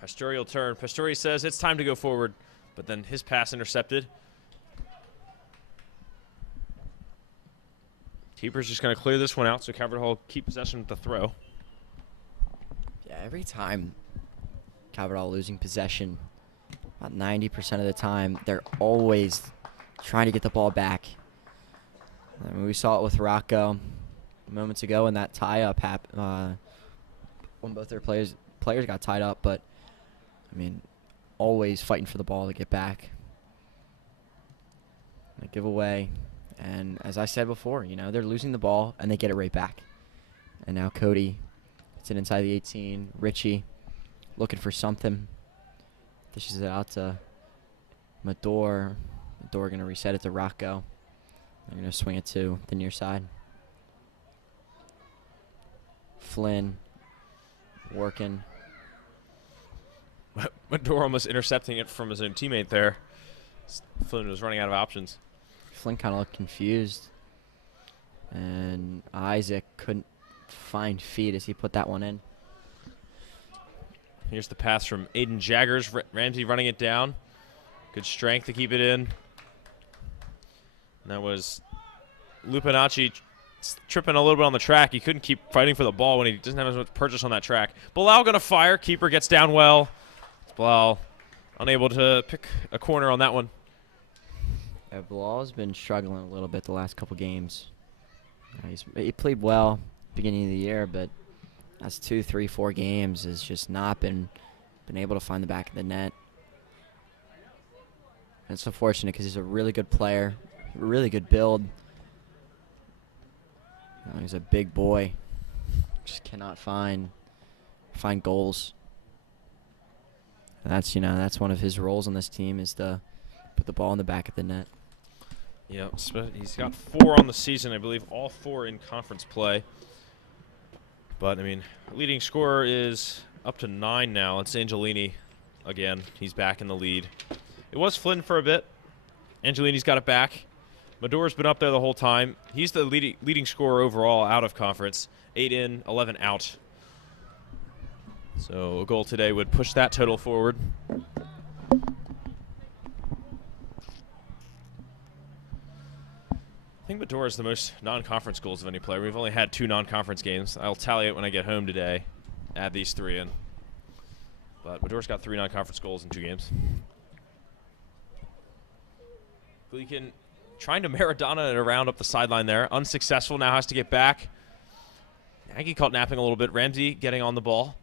Pastore will turn. Pastore says it's time to go forward, but then his pass intercepted. Keeper's just going to clear this one out, so Calvert Hall keep possession with the throw. Yeah, every time Calvert Hall losing possession, about 90% of the time, they're always trying to get the ball back. I mean, we saw it with Rocco moments ago in that tie-up when both their players got tied up, but I mean, always fighting for the ball to get back. They give away, and as I said before, they're losing the ball and they get it right back. And now Cody Gets it inside the 18. Richie looking for something. Dishes it out to Mador. Mador going to reset it to Rocco. They're going to swing it to the near side. Flynn working. Mador almost intercepting it from his own teammate there. Flynn was running out of options. Flynn kind of looked confused. And Isaac couldn't find feet as he put that one in. Here's the pass from Aiden Jaggers. Ramsey running it down. Good strength to keep it in. And that was Lupinacci tripping a little bit on the track. He couldn't keep fighting for the ball when he doesn't have as much purchase on that track. Bilal going to fire. Keeper gets down well. Bilal unable to pick a corner on that one. Yeah, Bilal's been struggling a little bit the last couple games. He played well beginning of the year, but that's 2, 3, 4 games has just not been able to find the back of the net. And it's unfortunate because he's a really good player, really good build. He's a big boy, just cannot find goals. And that's one of his roles on this team is to put the ball in the back of the net. Yeah, he's got 4 on the season, I believe, all 4 in conference play. But, I mean, leading scorer is up to 9 now. It's Angelini again. He's back in the lead. It was Flynn for a bit. Angelini's got it back. Mador's been up there the whole time. He's the leading scorer overall out of conference. 8 in, 11 out. So a goal today would push that total forward. I think Mador is the most non-conference goals of any player. We've only had 2 non-conference games. I'll tally it when I get home today. Add these 3 in. But Mador's got 3 non-conference goals in 2 games. Gleekin trying to Maradona it around up the sideline there. Unsuccessful, now has to get back. Nagy caught napping a little bit. Ramsey getting on the ball.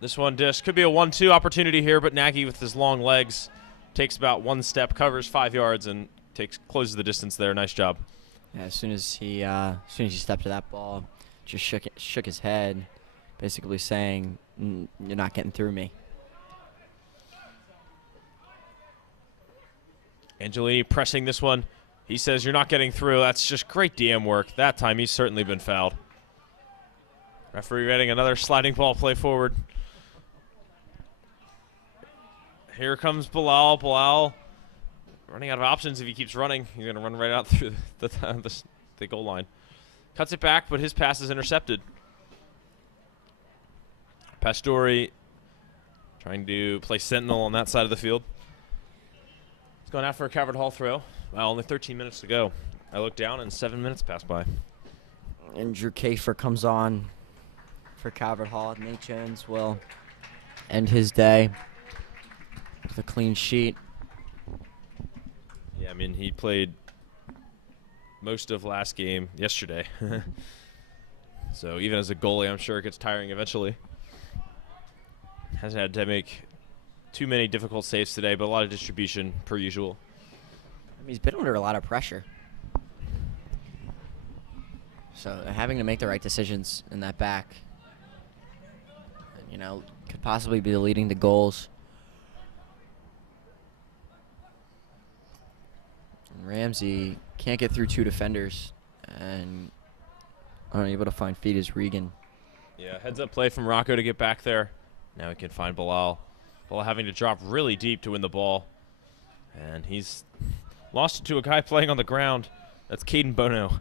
This one just could be a 1-2 opportunity here, but Nagy with his long legs takes about 1 step, covers 5 yards, and closes the distance there. Nice job. Yeah, as soon as he stepped to that ball, just shook his head, basically saying, "You're not getting through me." Angelini pressing this one. He says, "You're not getting through." That's just great DM work. That time he's certainly been fouled. Referee reading another sliding ball play forward. Here comes Bilal. Bilal running out of options. If he keeps running, he's going to run right out through the goal line. Cuts it back, but his pass is intercepted. Pastore trying to play sentinel on that side of the field. He's going out for a Calvert Hall throw. Well, only 13 minutes to go. I look down and 7 minutes pass by. And Drew Kafer comes on for Calvert Hall. Nate Jones will end his day with a clean sheet. Yeah, I mean, he played most of last game yesterday. So even as a goalie, I'm sure it gets tiring eventually. Hasn't had to make too many difficult saves today, but a lot of distribution per usual. I mean, he's been under a lot of pressure. So having to make the right decisions in that back, could possibly be leading to goals. And Ramsey can't get through 2 defenders, and unable to find feet is Regan. Yeah, heads up play from Rocco to get back there. Now he can find Bilal. Bilal having to drop really deep to win the ball. And he's lost it to a guy playing on the ground. That's Caden Bono.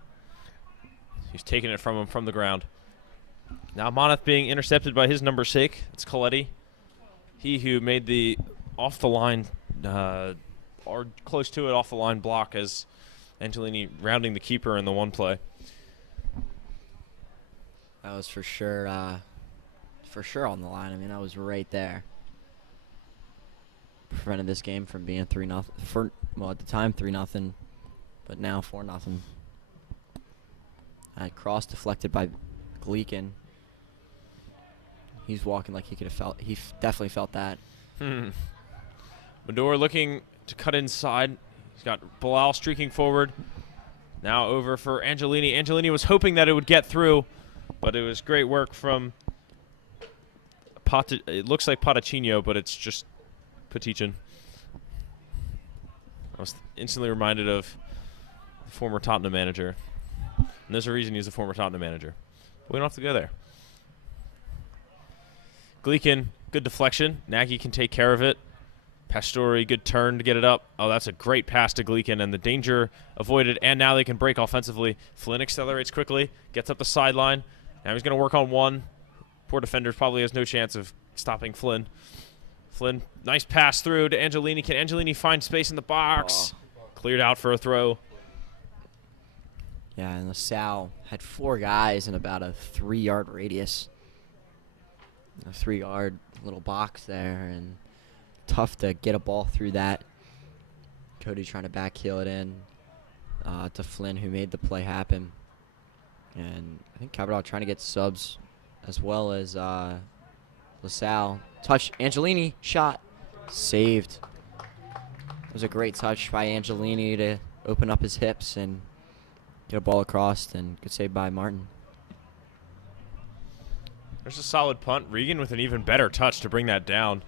He's taking it from him from the ground. Now Moneth being intercepted by his number sake. It's Coletti. He who made the off the line, or close to it off the line block as Angelini rounding the keeper in the one play. That was for sure on the line. I mean, that was right there. Prevented this game from being 3-0. At the time 3-0, but now 4-0. Cross deflected by Gleekin. He's walking like he could have felt. He definitely felt that. Mador looking to cut inside. He's got Bilal streaking forward. Now over for Angelini. Angelini was hoping that it would get through, But it was great work from it looks like Potticino, but it's just Petichin. I was instantly reminded of the former Tottenham manager. And there's a reason he's a former Tottenham manager. But we don't have to go there. Gleekin, good deflection. Nagy can take care of it. Pastore, good turn to get it up. Oh, that's a great pass to Gleekin, and the danger avoided, and now they can break offensively. Flynn accelerates quickly, gets up the sideline. Now he's going to work on one. Poor defender probably has no chance of stopping Flynn. Flynn, nice pass through to Angelini. Can Angelini find space in the box? Cleared out for a throw. Yeah, and LaSalle had 4 guys in about a 3-yard radius. A 3-yard little box there, and tough to get a ball through that. Cody trying to backheel it in to Flynn, who made the play happen. And I think Cabral trying to get subs as well as LaSalle. Touch, Angelini, shot, saved. It was a great touch by Angelini to open up his hips and get a ball across, and good save by Martin. There's a solid punt. Regan with an even better touch to bring that down.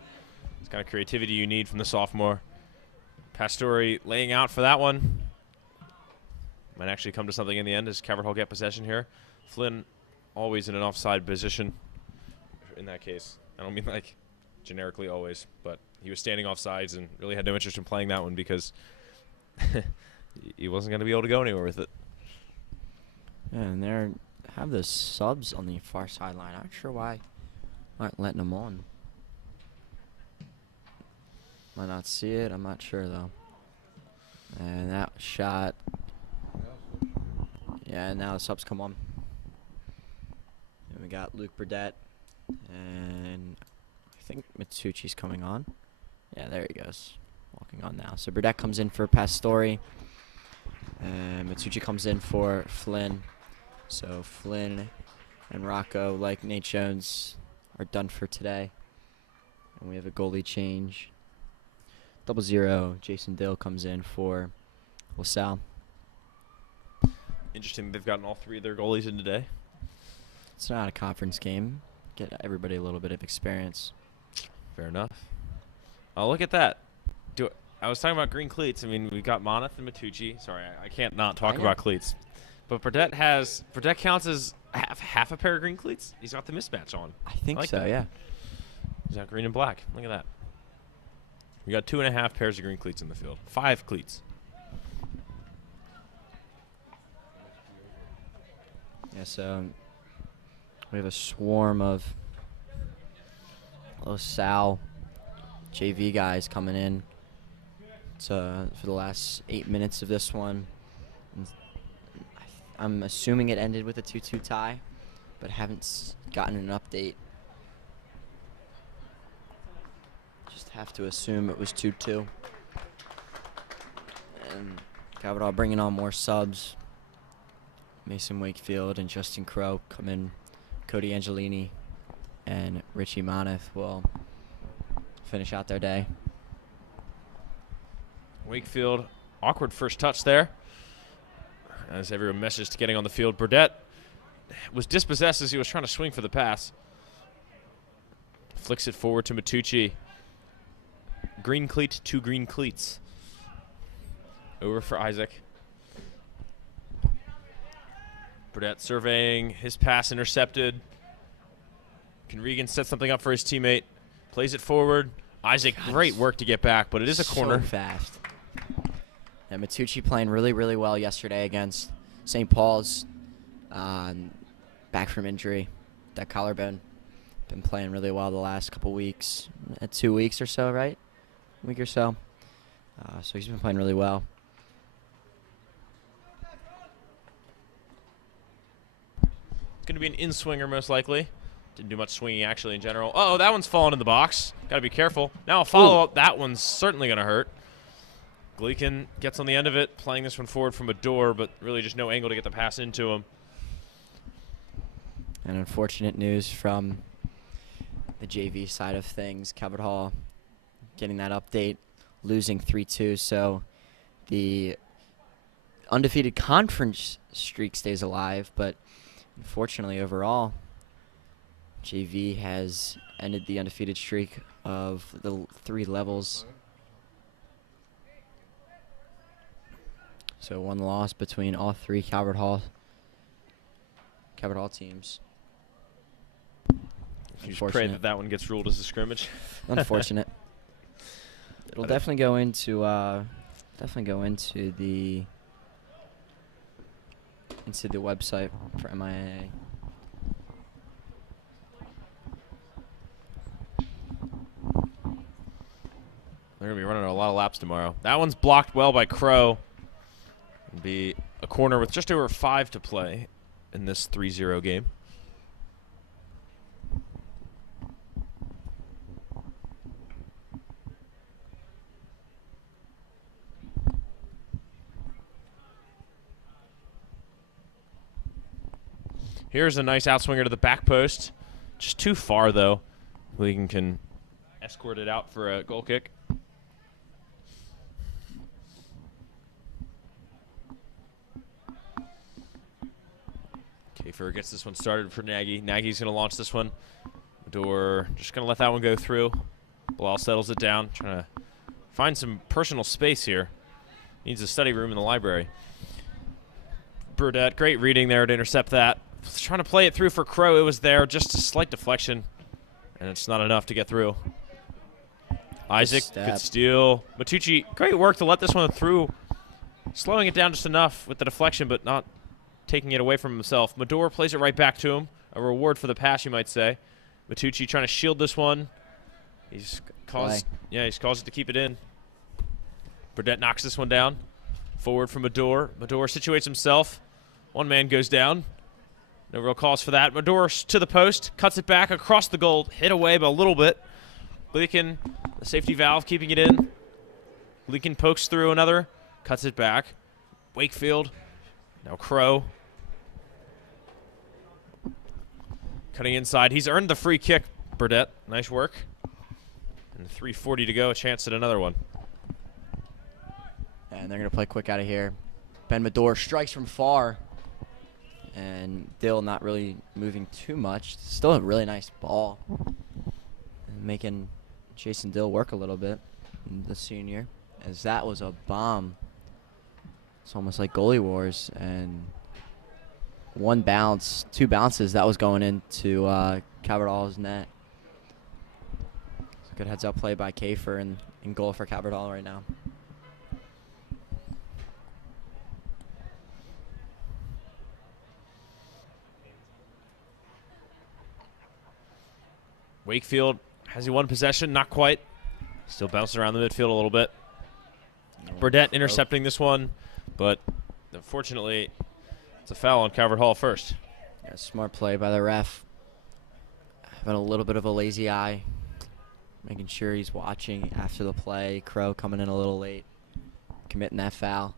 It's kind of creativity you need from the sophomore. Pastore laying out for that one. Might actually come to something in the end as Caverhall get possession here. Flynn always in an offside position in that case. I don't mean like generically always, but he was standing offsides and really had no interest in playing that one because he wasn't going to be able to go anywhere with it. Yeah, and they have the subs on the far sideline. I'm not sure why aren't letting them on. Might not see it. I'm not sure, though. And that shot. Yeah, and now the subs come on. And we got Luke Burdett. And I think Mitsuchi's coming on. Yeah, there he goes. Walking on now. So Burdett comes in for Pastore. And Mitsuchi comes in for Flynn. So Flynn and Rocco, like Nate Jones, are done for today. And we have a goalie change. 0-0. Jason Dill comes in for LaSalle. Interesting they've gotten all 3 of their goalies in today. It's not a conference game. Get everybody a little bit of experience. Fair enough. Oh, look at that. I was talking about green cleats. I mean, we got Moneth and Matucci. Sorry, I can't not talk about cleats. But Burdett counts as half a pair of green cleats. He's got the mismatch on. I think like so, that. yeah. He's got green and black. Look at that. We got 2.5 pairs of green cleats in the field. 5 cleats. Yeah, so we have a swarm of LaSalle JV guys coming in for the last 8 minutes of this one. And I'm assuming it ended with a 2-2 tie, but haven't gotten an update. Just have to assume it was 2-2. And Cavador bringing on more subs. Mason Wakefield and Justin Crow come in. Cody Angelini and Richie Moneth will finish out their day. Wakefield, awkward first touch there. As everyone messaged to getting on the field. Burdett was dispossessed as he was trying to swing for the pass. Flicks it forward to Matucci. Green cleat, 2 green cleats. Over for Isaac. Burdett surveying his pass intercepted. Can Regan set something up for his teammate? Plays it forward. Isaac, great work to get back, but it is a corner. So fast. Yeah, Matucci playing really, really well yesterday against St. Paul's. Back from injury. That collarbone. Been playing really well the last couple weeks. 2 weeks or so, right? A week or so. So he's been playing really well. It's going to be an in-swinger most likely. Didn't do much swinging actually in general. Oh, that one's fallen in the box. Got to be careful. Now a follow-up. That one's certainly going to hurt. Gleekin gets on the end of it, playing this one forward from a door, but really just no angle to get the pass into him. And unfortunate news from the JV side of things. Calvert Hall getting that update, losing 3-2. So the undefeated conference streak stays alive, but Unfortunately, overall, JV has ended the undefeated streak of the 3 levels. So 1 loss between all 3 Calvert Hall teams. You just pray that that one gets ruled as a scrimmage. Unfortunate. It'll definitely go into the website for MIAA. They're going to be running a lot of laps tomorrow. That one's blocked well by Crow. It'll be a corner with just over 5 to play in this 3-0 game. Here's a nice outswinger to the back post. Just too far, though. Gleekin can escort it out for a goal kick. Kafer gets this one started for Nagy. Nagy's going to launch this one. Door just going to let that one go through. Bilal settles it down, trying to find some personal space here. Needs a study room in the library. Burdett, great reading there to intercept that. Trying to play it through for Crow. It was there, just a slight deflection, and it's not enough to get through. Isaac, good steal. Matucci, great work to let this one through. Slowing it down just enough with the deflection, but not taking it away from himself. Mador plays it right back to him. A reward for the pass, you might say. Matucci trying to shield this one. He's caused it to keep it in. Burdett knocks this one down. Forward from Mador. Mador situates himself. One man goes down. No real cause for that. Mador to the post, cuts it back across the goal, hit away by a little bit. Gleekin, the safety valve, keeping it in. Gleekin pokes through another, cuts it back. Wakefield, now Crow. Cutting inside. He's earned the free kick, Burdett. Nice work. And 3:40 to go, a chance at another one. And they're going to play quick out of here. Ben Mador strikes from far. And Dill not really moving too much. Still a really nice ball. And making Jason Dill work a little bit, the senior, as that was a bomb. It's almost like goalie wars. And 1 bounce, 2 bounces, that was going into Calvert Hall's net. It's a good heads-up play by Kafer and in goal for Calvert Hall right now. Wakefield, has he won possession? Not quite. Still bouncing around the midfield a little bit. Burdett intercepting this one, but unfortunately, it's a foul on Calvert Hall first. Yeah, smart play by the ref. Having a little bit of a lazy eye. Making sure he's watching after the play. Crow coming in a little late. Committing that foul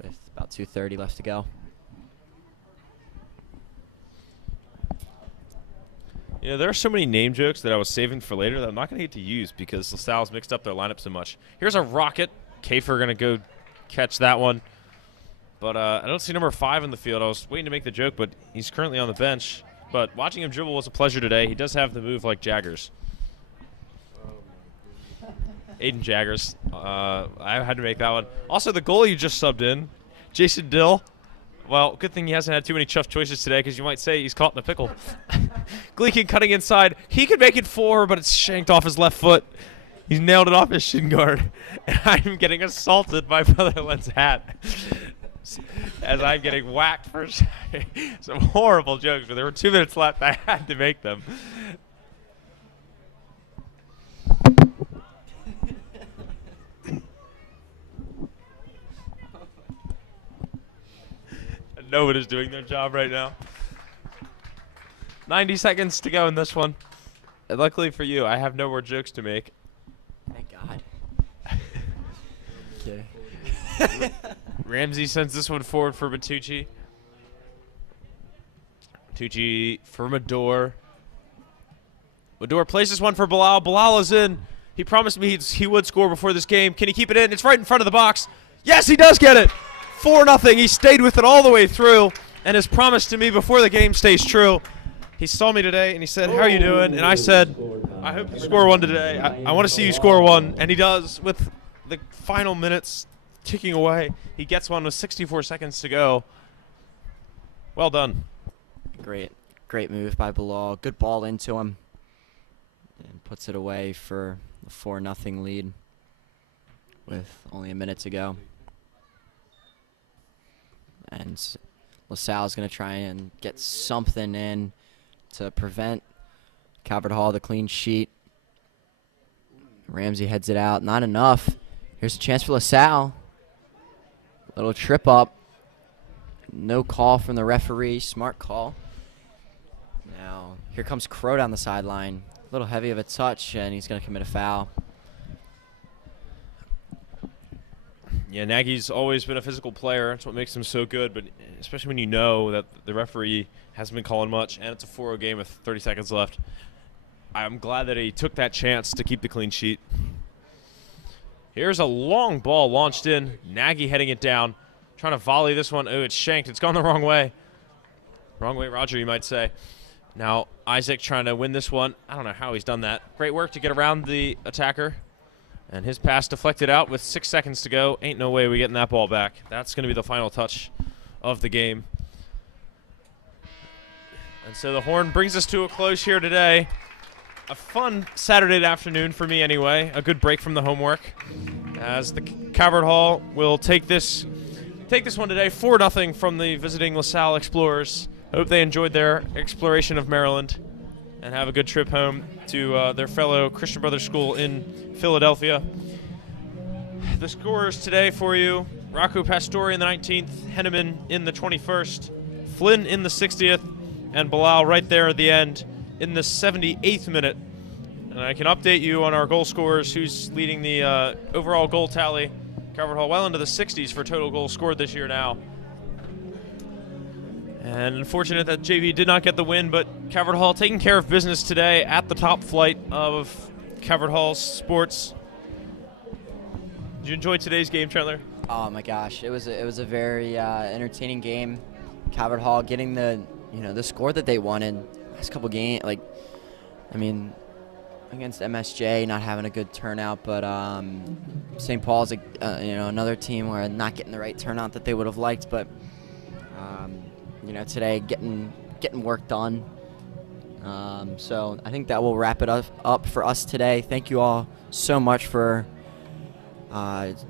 with about 2:30 left to go. You know, there are so many name jokes that I was saving for later that I'm not going to get to use because LaSalle's mixed up their lineup so much. Here's a rocket. Kafer going to go catch that one. But I don't see number 5 in the field. I was waiting to make the joke, but he's currently on the bench. But watching him dribble was a pleasure today. He does have the move like Jaggers. Aiden Jaggers. I had to make that one. Also, the goalie you just subbed in, Jason Dill. Well, good thing he hasn't had too many tough choices today because you might say he's caught in a pickle. Gleekin cutting inside. He could make it 4, but it's shanked off his left foot. He's nailed it off his shin guard. And I'm getting assaulted by Brother Len's hat as I'm getting whacked for some horrible jokes. But there were 2 minutes left. I had to make them. No one is doing their job right now. 90 seconds to go in this one. And luckily for you, I have no more jokes to make. Thank God. Okay. Ramsey sends this one forward for Matucci. Matucci for Mador. Mador plays this one for Bilal. Bilal is in. He promised me he would score before this game. Can he keep it in? It's right in front of the box. Yes, he does get it. 4-0. He stayed with it all the way through. and his promise to me before the game stays true. He saw me today, and he said, "How are you doing?" And I said, "I hope you score one today. I want to see you score one." And he does with the final minutes ticking away. He gets one with 64 seconds to go. Well done. Great move by Bilal. Good ball into him. And puts it away for a 4-0 lead with only a minute to go. And LaSalle's going to try and get something in to prevent Calvert Hall the clean sheet. Ramsey heads it out. Not enough. Here's a chance for LaSalle. Little trip up. No call from the referee. Smart call. Now, here comes Crow down the sideline. A little heavy of a touch, and he's going to commit a foul. Yeah, Nagy's always been a physical player. That's what makes him so good, but especially when you know that the referee hasn't been calling much, and it's a 4-0 game with 30 seconds left. I'm glad that he took that chance to keep the clean sheet. Here's a long ball launched in. Nagy heading it down. Trying to volley this one. Oh, it's shanked. It's gone the wrong way. Wrong way, Roger, you might say. Now, Isaac trying to win this one. I don't know how he's done that. Great work to get around the attacker. And his pass deflected out with 6 seconds to go. Ain't no way we getting that ball back. That's going to be the final touch of the game. And so the horn brings us to a close here today. A fun Saturday afternoon for me anyway. A good break from the homework. As the Calvert Hall will take this one today 4-0 from the visiting LaSalle Explorers. Hope they enjoyed their exploration of Maryland and have a good trip home to their fellow Christian Brothers School in Philadelphia. The scores today for you: Rocco Pastore in the 19th, Henneman in the 21st, Flynn in the 60th, and Bilal right there at the end in the 78th minute. And I can update you on our goal scorers, who's leading the overall goal tally. Calvert Hall well into the 60s for total goals scored this year now. And unfortunate that JV did not get the win, but Calvert Hall taking care of business today at the top flight of Calvert Hall sports. Did you enjoy today's game, Trentler? Oh my gosh, it was a very entertaining game. Calvert Hall getting the score that they wanted. Last couple games, against MSJ, not having a good turnout, but St. Paul's another team where not getting the right turnout that they would have liked, but today getting work done. So I think that will wrap it up for us today. Thank you all so much for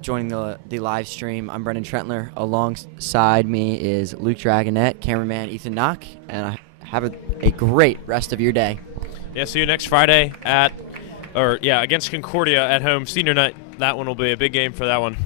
joining the live stream. I'm Brendan Trentler. Alongside me is Luke Dragonette, cameraman Ethan Knock, and have a great rest of your day. Yeah, see you next Friday against Concordia at home, senior night. That one will be a big game for that one.